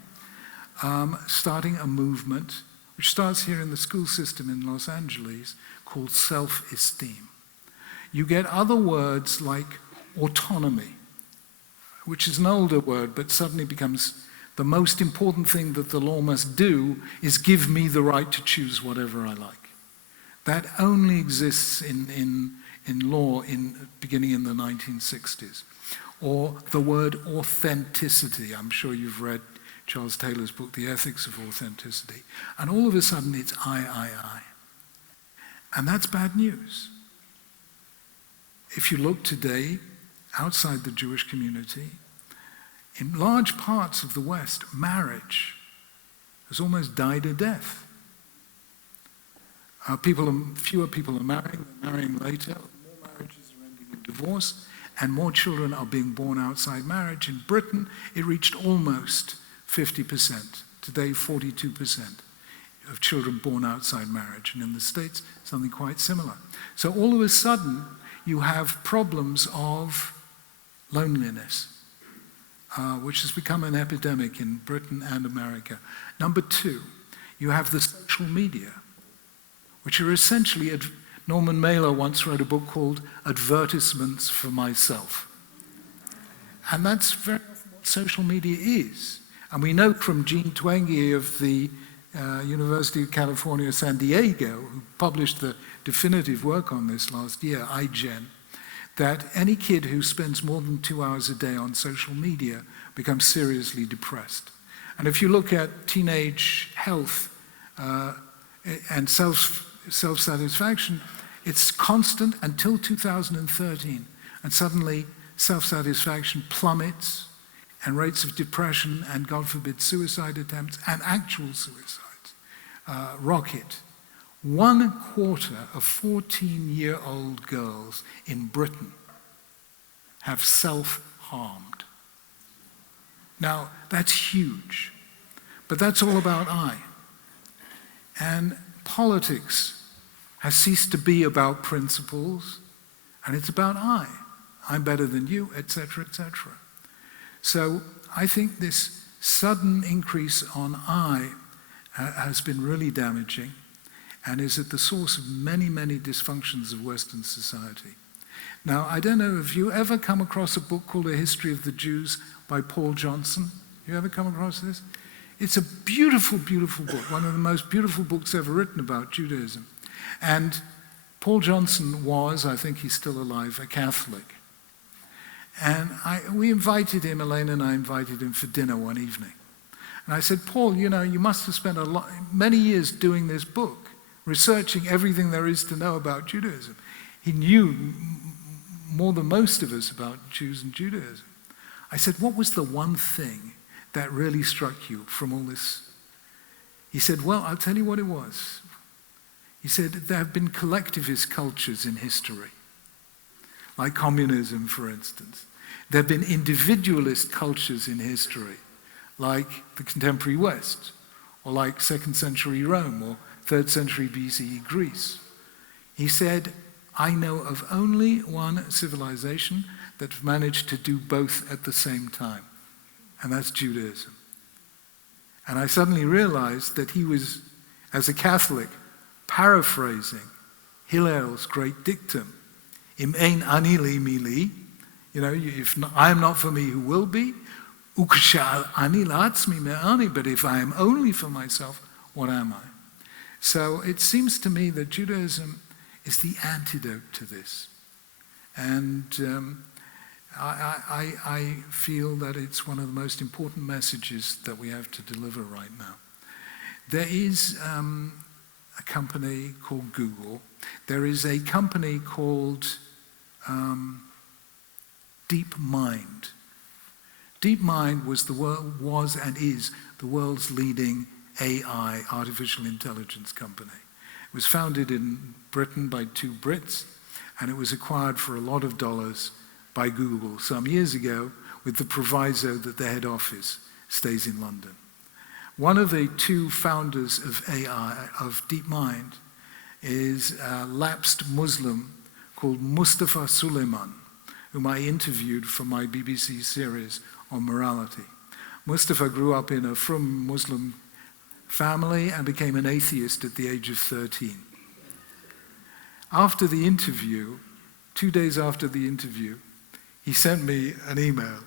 Starting a movement, which starts here in the school system in Los Angeles, called self-esteem. You get other words like autonomy, which is an older word, but suddenly becomes the most important thing that the law must do is give me the right to choose whatever I like. That only exists in law beginning in the 1960s. Or the word authenticity. I'm sure you've read Charles Taylor's book, The Ethics of Authenticity. And all of a sudden it's I. And that's bad news. If you look today, outside the Jewish community, in large parts of the West, marriage has almost died a death. Fewer people are marrying later, more marriages are ending in divorce, and more children are being born outside marriage. In Britain, it reached almost 50%. Today, 42% of children born outside marriage. And in the States, something quite similar. So all of a sudden, you have problems of loneliness, which has become an epidemic in Britain and America. Number two, you have the social media, which are essentially, Norman Mailer once wrote a book called Advertisements for Myself. And that's very often what social media is. And we know from Jean Twenge of the University of California, San Diego, who published the definitive work on this last year, iGen, that any kid who spends more than 2 hours a day on social media becomes seriously depressed. And if you look at teenage health and self-satisfaction, it's constant until 2013. And suddenly self-satisfaction plummets, and rates of depression and, God forbid, suicide attempts and actual suicides rocket. 1/4 of 14-year-old girls in Britain have self-harmed. Now, that's huge, but that's all about I. And politics has ceased to be about principles, and it's about I. I'm better than you, etc., etc. So I think this sudden increase on I has been really damaging and is at the source of many, many dysfunctions of Western society. Now, I don't know, have you ever come across a book called A History of the Jews by Paul Johnson? You ever come across this? It's a beautiful, beautiful book, one of the most beautiful books ever written about Judaism. And Paul Johnson was, I think he's still alive, a Catholic. And we invited him, Elaine and I invited him for dinner one evening. And I said, Paul, you know, you must have spent many years doing this book, researching everything there is to know about Judaism. He knew more than most of us about Jews and Judaism. I said, what was the one thing that really struck you from all this? He said, well, I'll tell you what it was. He said, there have been collectivist cultures in history, like communism, for instance. There have been individualist cultures in history, like the contemporary West, or like 2nd century Rome, or 3rd century BCE Greece. He said, I know of only one civilization that managed to do both at the same time, and that's Judaism. And I suddenly realized that he was, as a Catholic, paraphrasing Hillel's great dictum, Im ein ani li mi li, you know, if I am not for me, who will be? Ukshal ani la'atzmi me'ani, but if I am only for myself, what am I? So it seems to me that Judaism is the antidote to this. And I feel that it's one of the most important messages that we have to deliver right now. There is a company called Google. There is a company called DeepMind. DeepMind was and is the world's leading AI, artificial intelligence company. It was founded in Britain by 2 Brits, and it was acquired for a lot of dollars by Google some years ago with the proviso that the head office stays in London. One of the 2 founders of AI, of DeepMind, is a lapsed Muslim called Mustafa Suleiman, whom I interviewed for my BBC series on morality. Mustafa grew up in a frum Muslim family and became an atheist at the age of 13. After the interview, 2 days after the interview, he sent me an email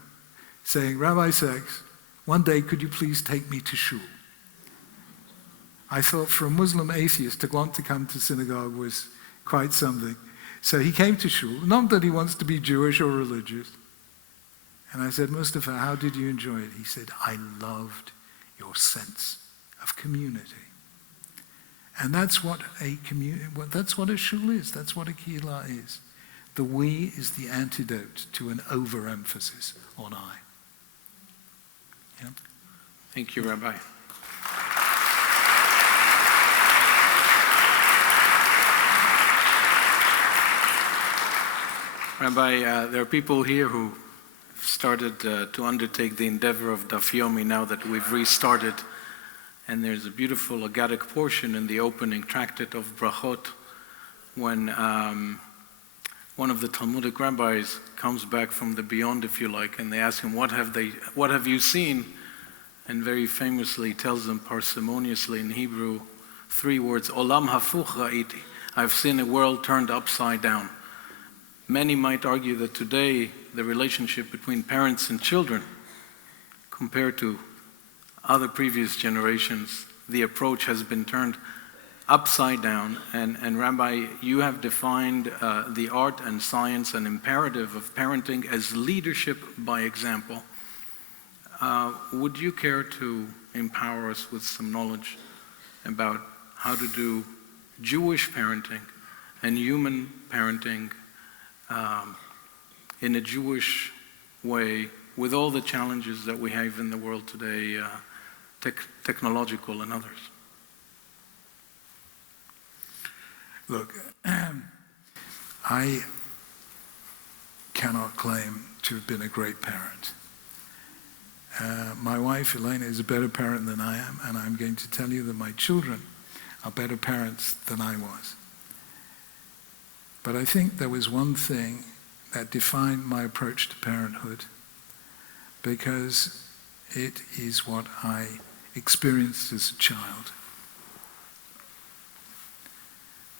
saying, Rabbi Sachs, one day could you please take me to shul? I thought for a Muslim atheist to want to come to synagogue was quite something. So he came to shul, not that he wants to be Jewish or religious. And I said, Mustafa, how did you enjoy it? He said, I loved your sense of community. And that's what that's what a shul is. That's what a kehillah is. The we is the antidote to an overemphasis on I. Yeah? Thank you, Rabbi. Rabbi, there are people here who started to undertake the endeavor of Daf Yomi now that we've restarted. And there's a beautiful Aggadic portion in the opening tractate of Brachot when one of the Talmudic rabbis comes back from the beyond, if you like, and they ask him, what have you seen? And very famously tells them parsimoniously in Hebrew 3 words, Olam hafuch ra'iti. I've seen a world turned upside down. Many might argue that today the relationship between parents and children, compared to other previous generations, the approach has been turned upside down. And Rabbi, you have defined the art and science and imperative of parenting as leadership by example. Would you care to empower us with some knowledge about how to do Jewish parenting and human parenting in a Jewish way with all the challenges that we have in the world today, technological and others? Look, I cannot claim to have been a great parent. My wife, Elena, is a better parent than I am, and I'm going to tell you that my children are better parents than I was. But I think there was one thing that defined my approach to parenthood, because it is what I experienced as a child.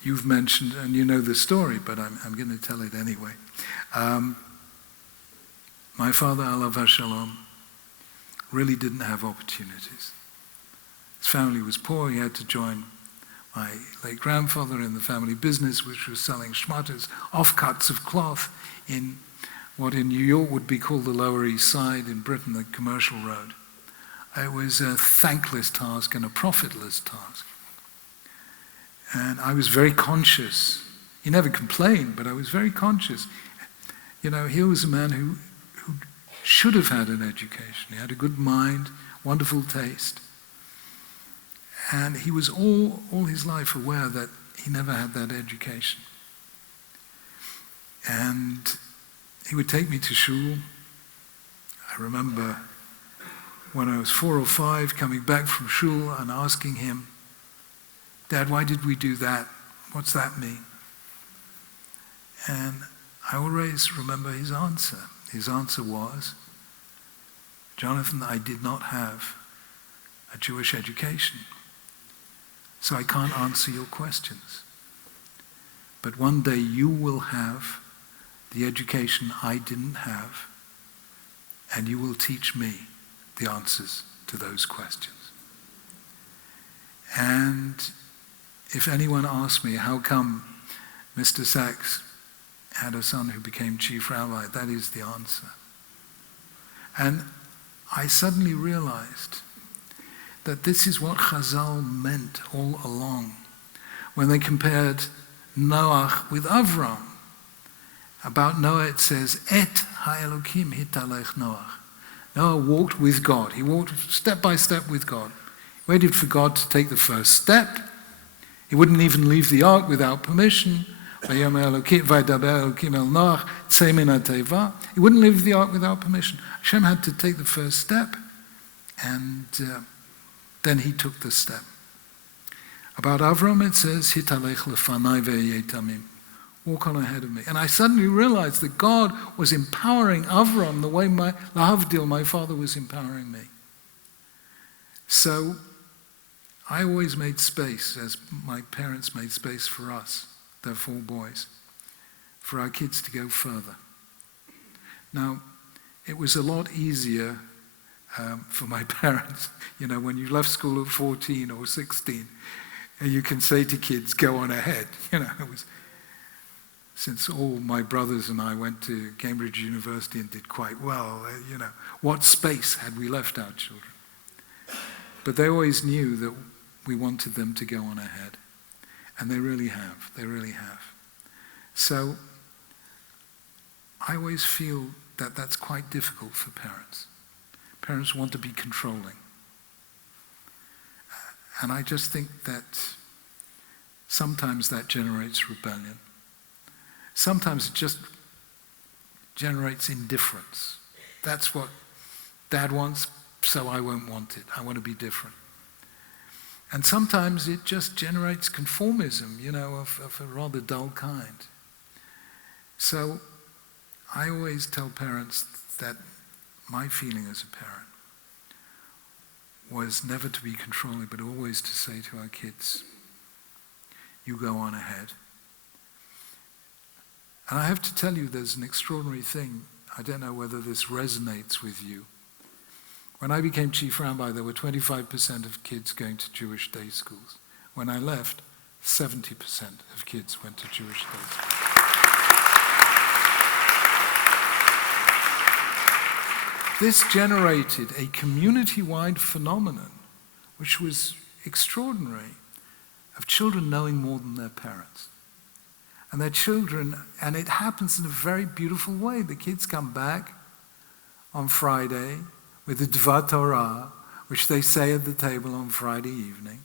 You've mentioned, and you know the story, but I'm going to tell it anyway. My father, alav hashalom, really didn't have opportunities. His family was poor. He had to join my late grandfather in the family business, which was selling schmatters, offcuts of cloth in what in New York would be called the Lower East Side, in Britain, the Commercial Road. It was a thankless task and a profitless task. And I was very conscious. He never complained, but I was very conscious. You know, he was a man who should have had an education. He had a good mind, wonderful taste. And he was all his life aware that he never had that education. And he would take me to shul. I remember when I was 4 or 5 coming back from shul and asking him, "Dad, why did we do that? What's that mean?" And I always remember his answer. His answer was, "Jonathan, I did not have a Jewish education, so I can't answer your questions. But one day you will have the education I didn't have, and you will teach me the answers to those questions." And if anyone asks me, how come Mr. Sachs had a son who became chief rabbi, that is the answer. And I suddenly realized that this is what Chazal meant all along when they compared Noah with Avram. About Noah it says, Et ha'elokim hitalech Noah. Noah walked with God. He walked step by step with God. He waited for God to take the first step. He wouldn't even leave the ark without permission. He wouldn't leave the ark without permission. Hashem had to take the first step, and then he took the step. About Avram it says, Hitalech lefanai ve'yeh tamim. Walk on ahead of me. And I suddenly realized that God was empowering Avram the way my father was empowering me. So I always made space, as my parents made space for us, their 4 boys, for our kids to go further. Now, it was a lot easier for my parents, you know, when you left school at 14 or 16, you can say to kids, go on ahead. You know, it was, since all my brothers and I went to Cambridge University and did quite well, you know, what space had we left our children? But they always knew that we wanted them to go on ahead. And they really have. They really have. So I always feel that that's quite difficult for parents. Parents want to be controlling. And I just think that sometimes that generates rebellion. Sometimes it just generates indifference. That's what Dad wants, so I won't want it. I want to be different. And sometimes it just generates conformism, you know, of a rather dull kind. So I always tell parents that my feeling as a parent was never to be controlling, but always to say to our kids, you go on ahead. And I have to tell you, there's an extraordinary thing. I don't know whether this resonates with you. When I became chief rabbi, there were 25% of kids going to Jewish day schools. When I left, 70% of kids went to Jewish day schools. This generated a community-wide phenomenon, which was extraordinary, of children knowing more than their parents. And their children, and it happens in a very beautiful way. The kids come back on Friday with the Dvar Torah, which they say at the table on Friday evening,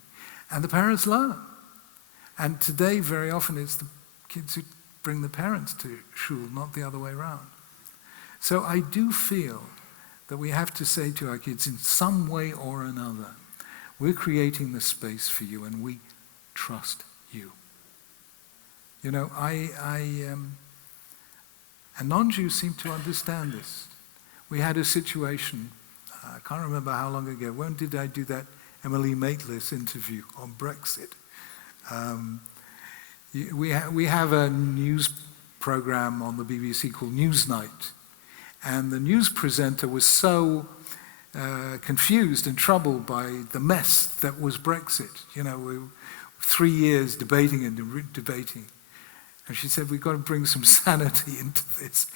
and the parents learn. And today, very often, it's the kids who bring the parents to shul, not the other way around. So I do feel that we have to say to our kids, in some way or another, we're creating the space for you and we trust you. You know, and non-Jews seem to understand this. We had a situation, I can't remember how long ago, when did I do that Emily Maitlis interview on Brexit? We have a news program on the BBC called Newsnight, and the news presenter was so confused and troubled by the mess that was Brexit. You know, we 3 years debating and debating. And she said, we've got to bring some sanity into this.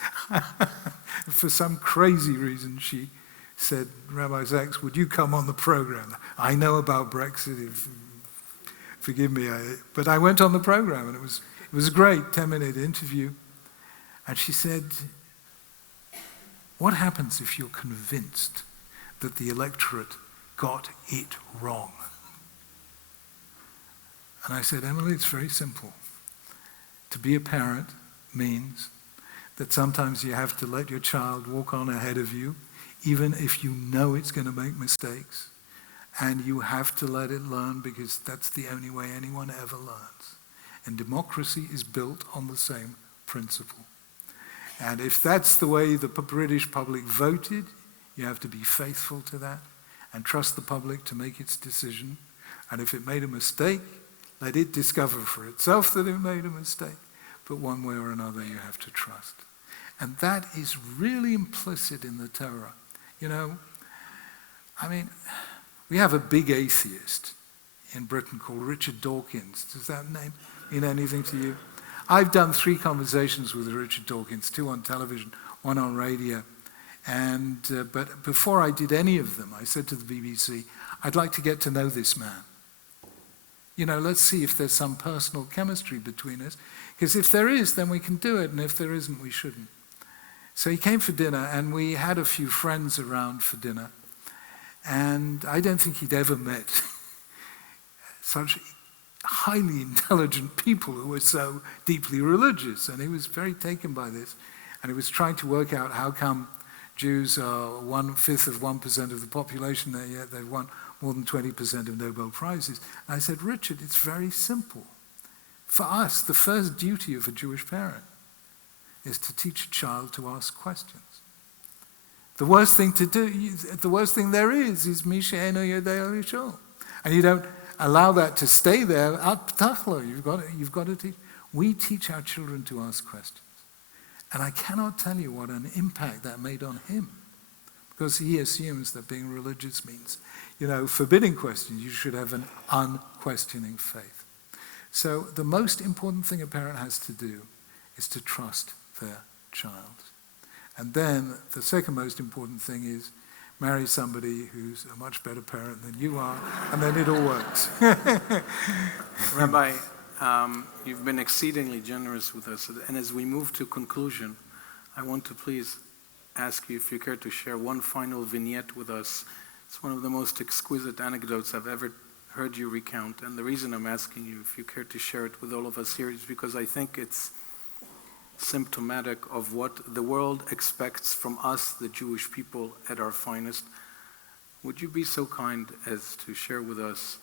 For some crazy reason, she said, Rabbi Sachs, would you come on the program? I know about Brexit, forgive me. But I went on the program, and it was a great 10-minute interview. And she said, what happens if you're convinced that the electorate got it wrong? And I said, Emily, it's very simple. To be a parent means that sometimes you have to let your child walk on ahead of you, even if you know it's going to make mistakes. And you have to let it learn, because that's the only way anyone ever learns. And democracy is built on the same principle. And if that's the way the British public voted, you have to be faithful to that and trust the public to make its decision. And if it made a mistake, let it discover for itself that it made a mistake. But one way or another, you have to trust. And that is really implicit in the Torah. You know, I mean, we have a big atheist in Britain called Richard Dawkins. Does that name mean anything to you? I've done 3 conversations with Richard Dawkins, 2 on television, 1 on radio. But before I did any of them, I said to the BBC, I'd like to get to know this man. You know, let's see if there's some personal chemistry between us. Because if there is, then we can do it, and if there isn't, we shouldn't. So he came for dinner, and we had a few friends around for dinner. And I don't think he'd ever met such highly intelligent people who were so deeply religious. And he was very taken by this. And he was trying to work out how come Jews are 1/5 of 1% of the population, yet they've won more than 20% of Nobel Prizes. And I said, Richard, it's very simple. For us, the first duty of a Jewish parent is to teach a child to ask questions. The worst thing to do, the worst thing there is Mi she'eino yodea lishol. And you don't allow that to stay there. You've got to teach. We teach our children to ask questions. And I cannot tell you what an impact that made on him. Because he assumes that being religious means, you know, forbidding questions. You should have an unquestioning faith. So the most important thing a parent has to do is to trust their child. And then the second most important thing is marry somebody who's a much better parent than you are, and then it all works. Rabbi, you've been exceedingly generous with us. And as we move to conclusion, I want to please ask you if you care to share one final vignette with us. It's one of the most exquisite anecdotes I've ever heard you recount. And the reason I'm asking you if you care to share it with all of us here is because I think it's symptomatic of what the world expects from us, the Jewish people, at our finest. Would you be so kind as to share with us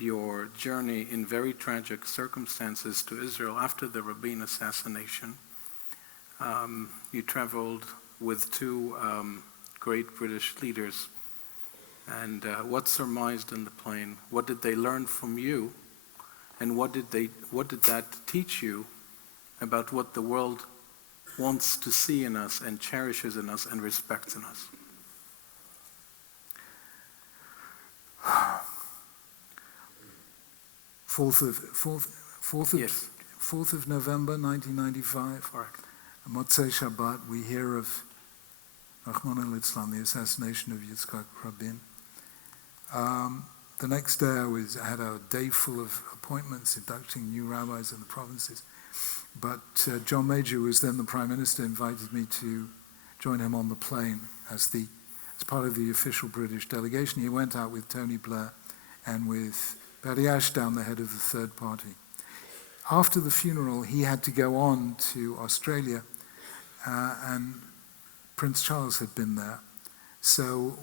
your journey in very tragic circumstances to Israel after the Rabin assassination? You traveled with 2 great British leaders. And what surmised in the plane? What did they learn from you? And what did that teach you about what the world wants to see in us and cherishes in us and respects in us? Fourth of November, 1995. Correct. Motzei Shabbat, we hear of Rahman al-Islam, the assassination of Yitzhak Rabin. The next day I had a day full of appointments, inducting new rabbis in the provinces. But John Major, who was then the Prime Minister, invited me to join him on the plane as part of the official British delegation. He went out with Tony Blair and with Paddy Ashdown, the head of the third party. After the funeral, he had to go on to Australia, and Prince Charles had been there. So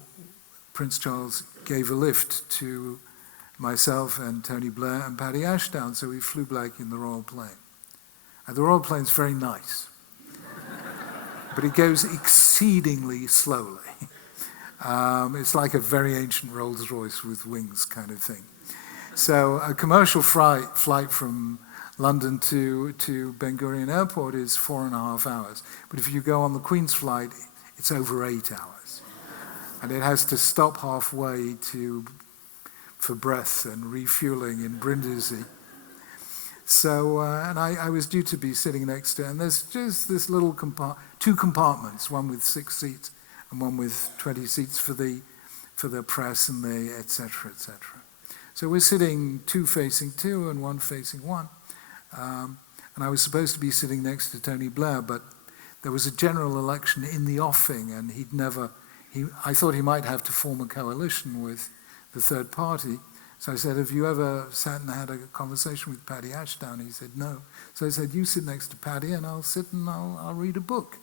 Prince Charles gave a lift to myself and Tony Blair and Paddy Ashdown, so we flew back in the Royal Plane. And the Royal Plane's very nice, but it goes exceedingly slowly. It's like a very ancient Rolls-Royce with wings kind of thing. So a commercial flight from London to Ben Gurion Airport is 4.5 hours. But if you go on the Queen's flight, it's over 8 hours. And it has to stop halfway for breath and refueling in Brindisi. So, and I was due to be sitting next to, and there's just this little two compartments, one with 6 seats and one with 20 seats for the press and the et cetera, et cetera. So we're sitting 2 facing 2 and 1 facing 1. And I was supposed to be sitting next to Tony Blair, but there was a general election in the offing, and I thought he might have to form a coalition with the third party. So I said, have you ever sat and had a conversation with Paddy Ashdown? He said, no. So I said, you sit next to Paddy and I'll sit and I'll read a book.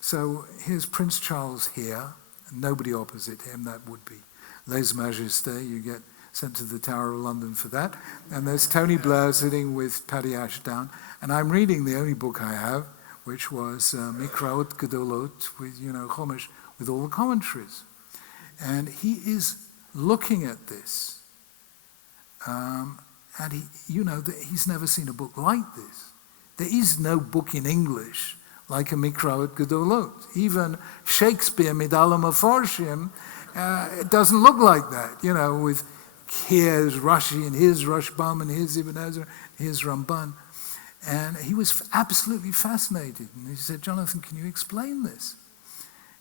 So here's Prince Charles here, and nobody opposite him. That would be Lèse Majesté. You get sent to the Tower of London for that. And there's Tony Blair sitting with Paddy Ashdown. And I'm reading the only book I have, which was Mikraot Gedolot, with, Chumash, with all the commentaries. And he is looking at this. And he's never seen a book like this. There is no book in English like a Mikraot Gedolot. Even Shakespeare, Midalam Aforshim, it doesn't look like that, with here's Rashi and here's Rashbam and here's Ibn Ezra, here's Ramban. And he was absolutely fascinated. And he said, Jonathan, can you explain this?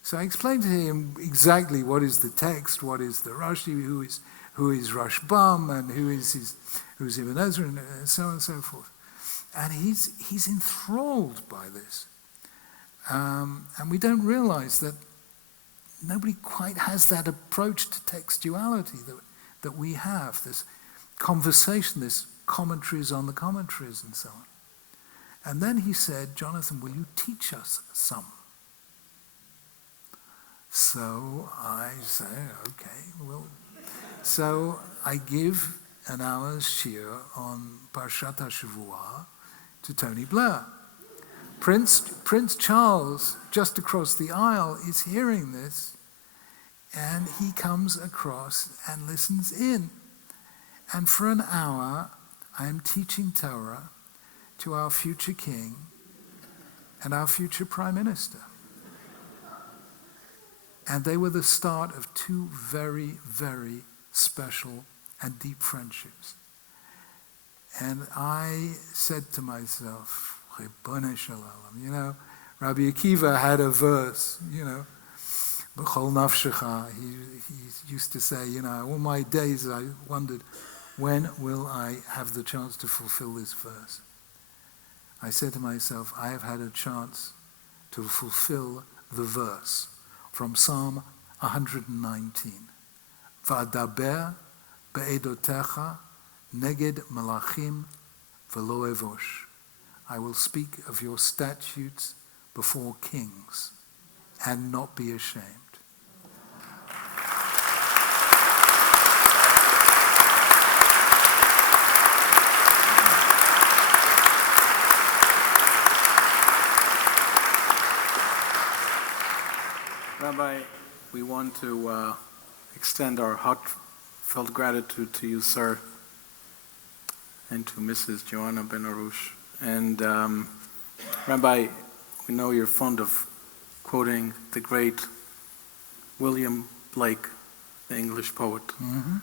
So I explained to him exactly what is the text, what is the Rashi, who is Rashbam, and who's Ibn Ezra, and so on and so forth. And he's enthralled by this. And we don't realize that nobody quite has that approach to textuality that we have, this conversation, this commentaries on the commentaries and so on. And then he said, Jonathan, will you teach us some? So I say, okay, well. So I give an hour's shiur on Parshat HaShavua to Tony Blair. Prince Charles, just across the aisle, is hearing this, and he comes across and listens in. And for an hour, I am teaching Torah to our future king and our future prime minister. And they were the start of 2 very, very special and deep friendships. And I said to myself, Ribbonei Shalom, Rabbi Akiva had a verse, B'chol nafshecha. He used to say, all my days I wondered, when will I have the chance to fulfill this verse? I said to myself, I have had a chance to fulfill the verse from Psalm 119. Va'adaber be'edotecha neged malachim v'lo evosh. I will speak of your statutes before kings and not be ashamed. Rabbi, we want to extend our heartfelt gratitude to you, sir, and to Mrs. Joanna Ben Arush. And Rabbi, we know you're fond of quoting the great William Blake, the English poet. Mm-hmm.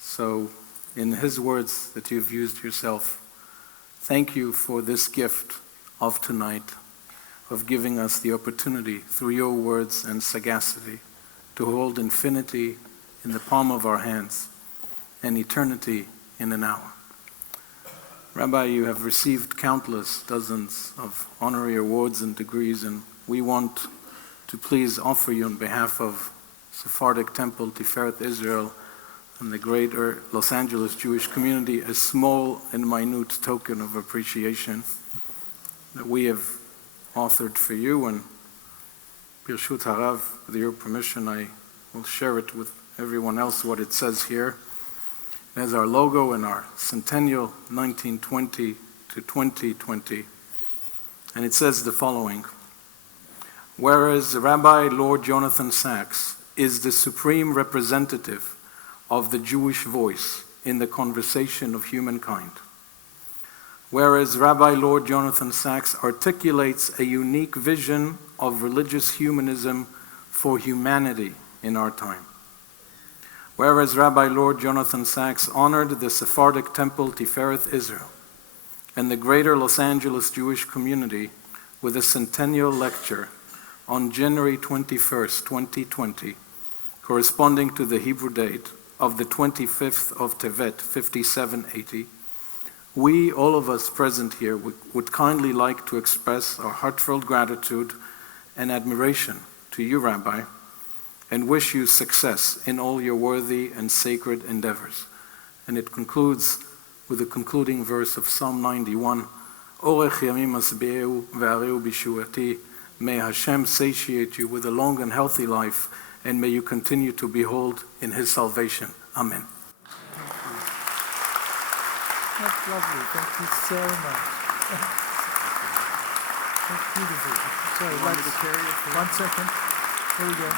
So, in his words that you've used yourself, thank you for this gift of tonight, of giving us the opportunity through your words and sagacity to hold infinity in the palm of our hands and eternity in an hour. Rabbi, you have received countless dozens of honorary awards and degrees, and we want to please offer you on behalf of Sephardic Temple Tiferet Israel and the greater Los Angeles Jewish community a small and minute token of appreciation that we have authored for you. And Birshut Harav, with your permission, I will share it with everyone else what it says here. It has our logo and our centennial 1920 to 2020. And it says the following: whereas Rabbi Lord Jonathan Sacks is the supreme representative of the Jewish voice in the conversation of humankind, whereas Rabbi Lord Jonathan Sacks articulates a unique vision of religious humanism for humanity in our time, whereas Rabbi Lord Jonathan Sacks honored the Sephardic Temple Tifereth Israel and the greater Los Angeles Jewish community with a centennial lecture on January 21st, 2020, corresponding to the Hebrew date of the 25th of Tevet, 5780, we, all of us present here, would kindly like to express our heartfelt gratitude and admiration to you, Rabbi, and wish you success in all your worthy and sacred endeavors. And it concludes with the concluding verse of Psalm 91, Orech yamim asbe'eu ve'areu bishuati. May Hashem satiate you with a long and healthy life, and may you continue to behold in His salvation. Amen. That's lovely. Thank you so much. That's beautiful. Sorry, one second. Here we go.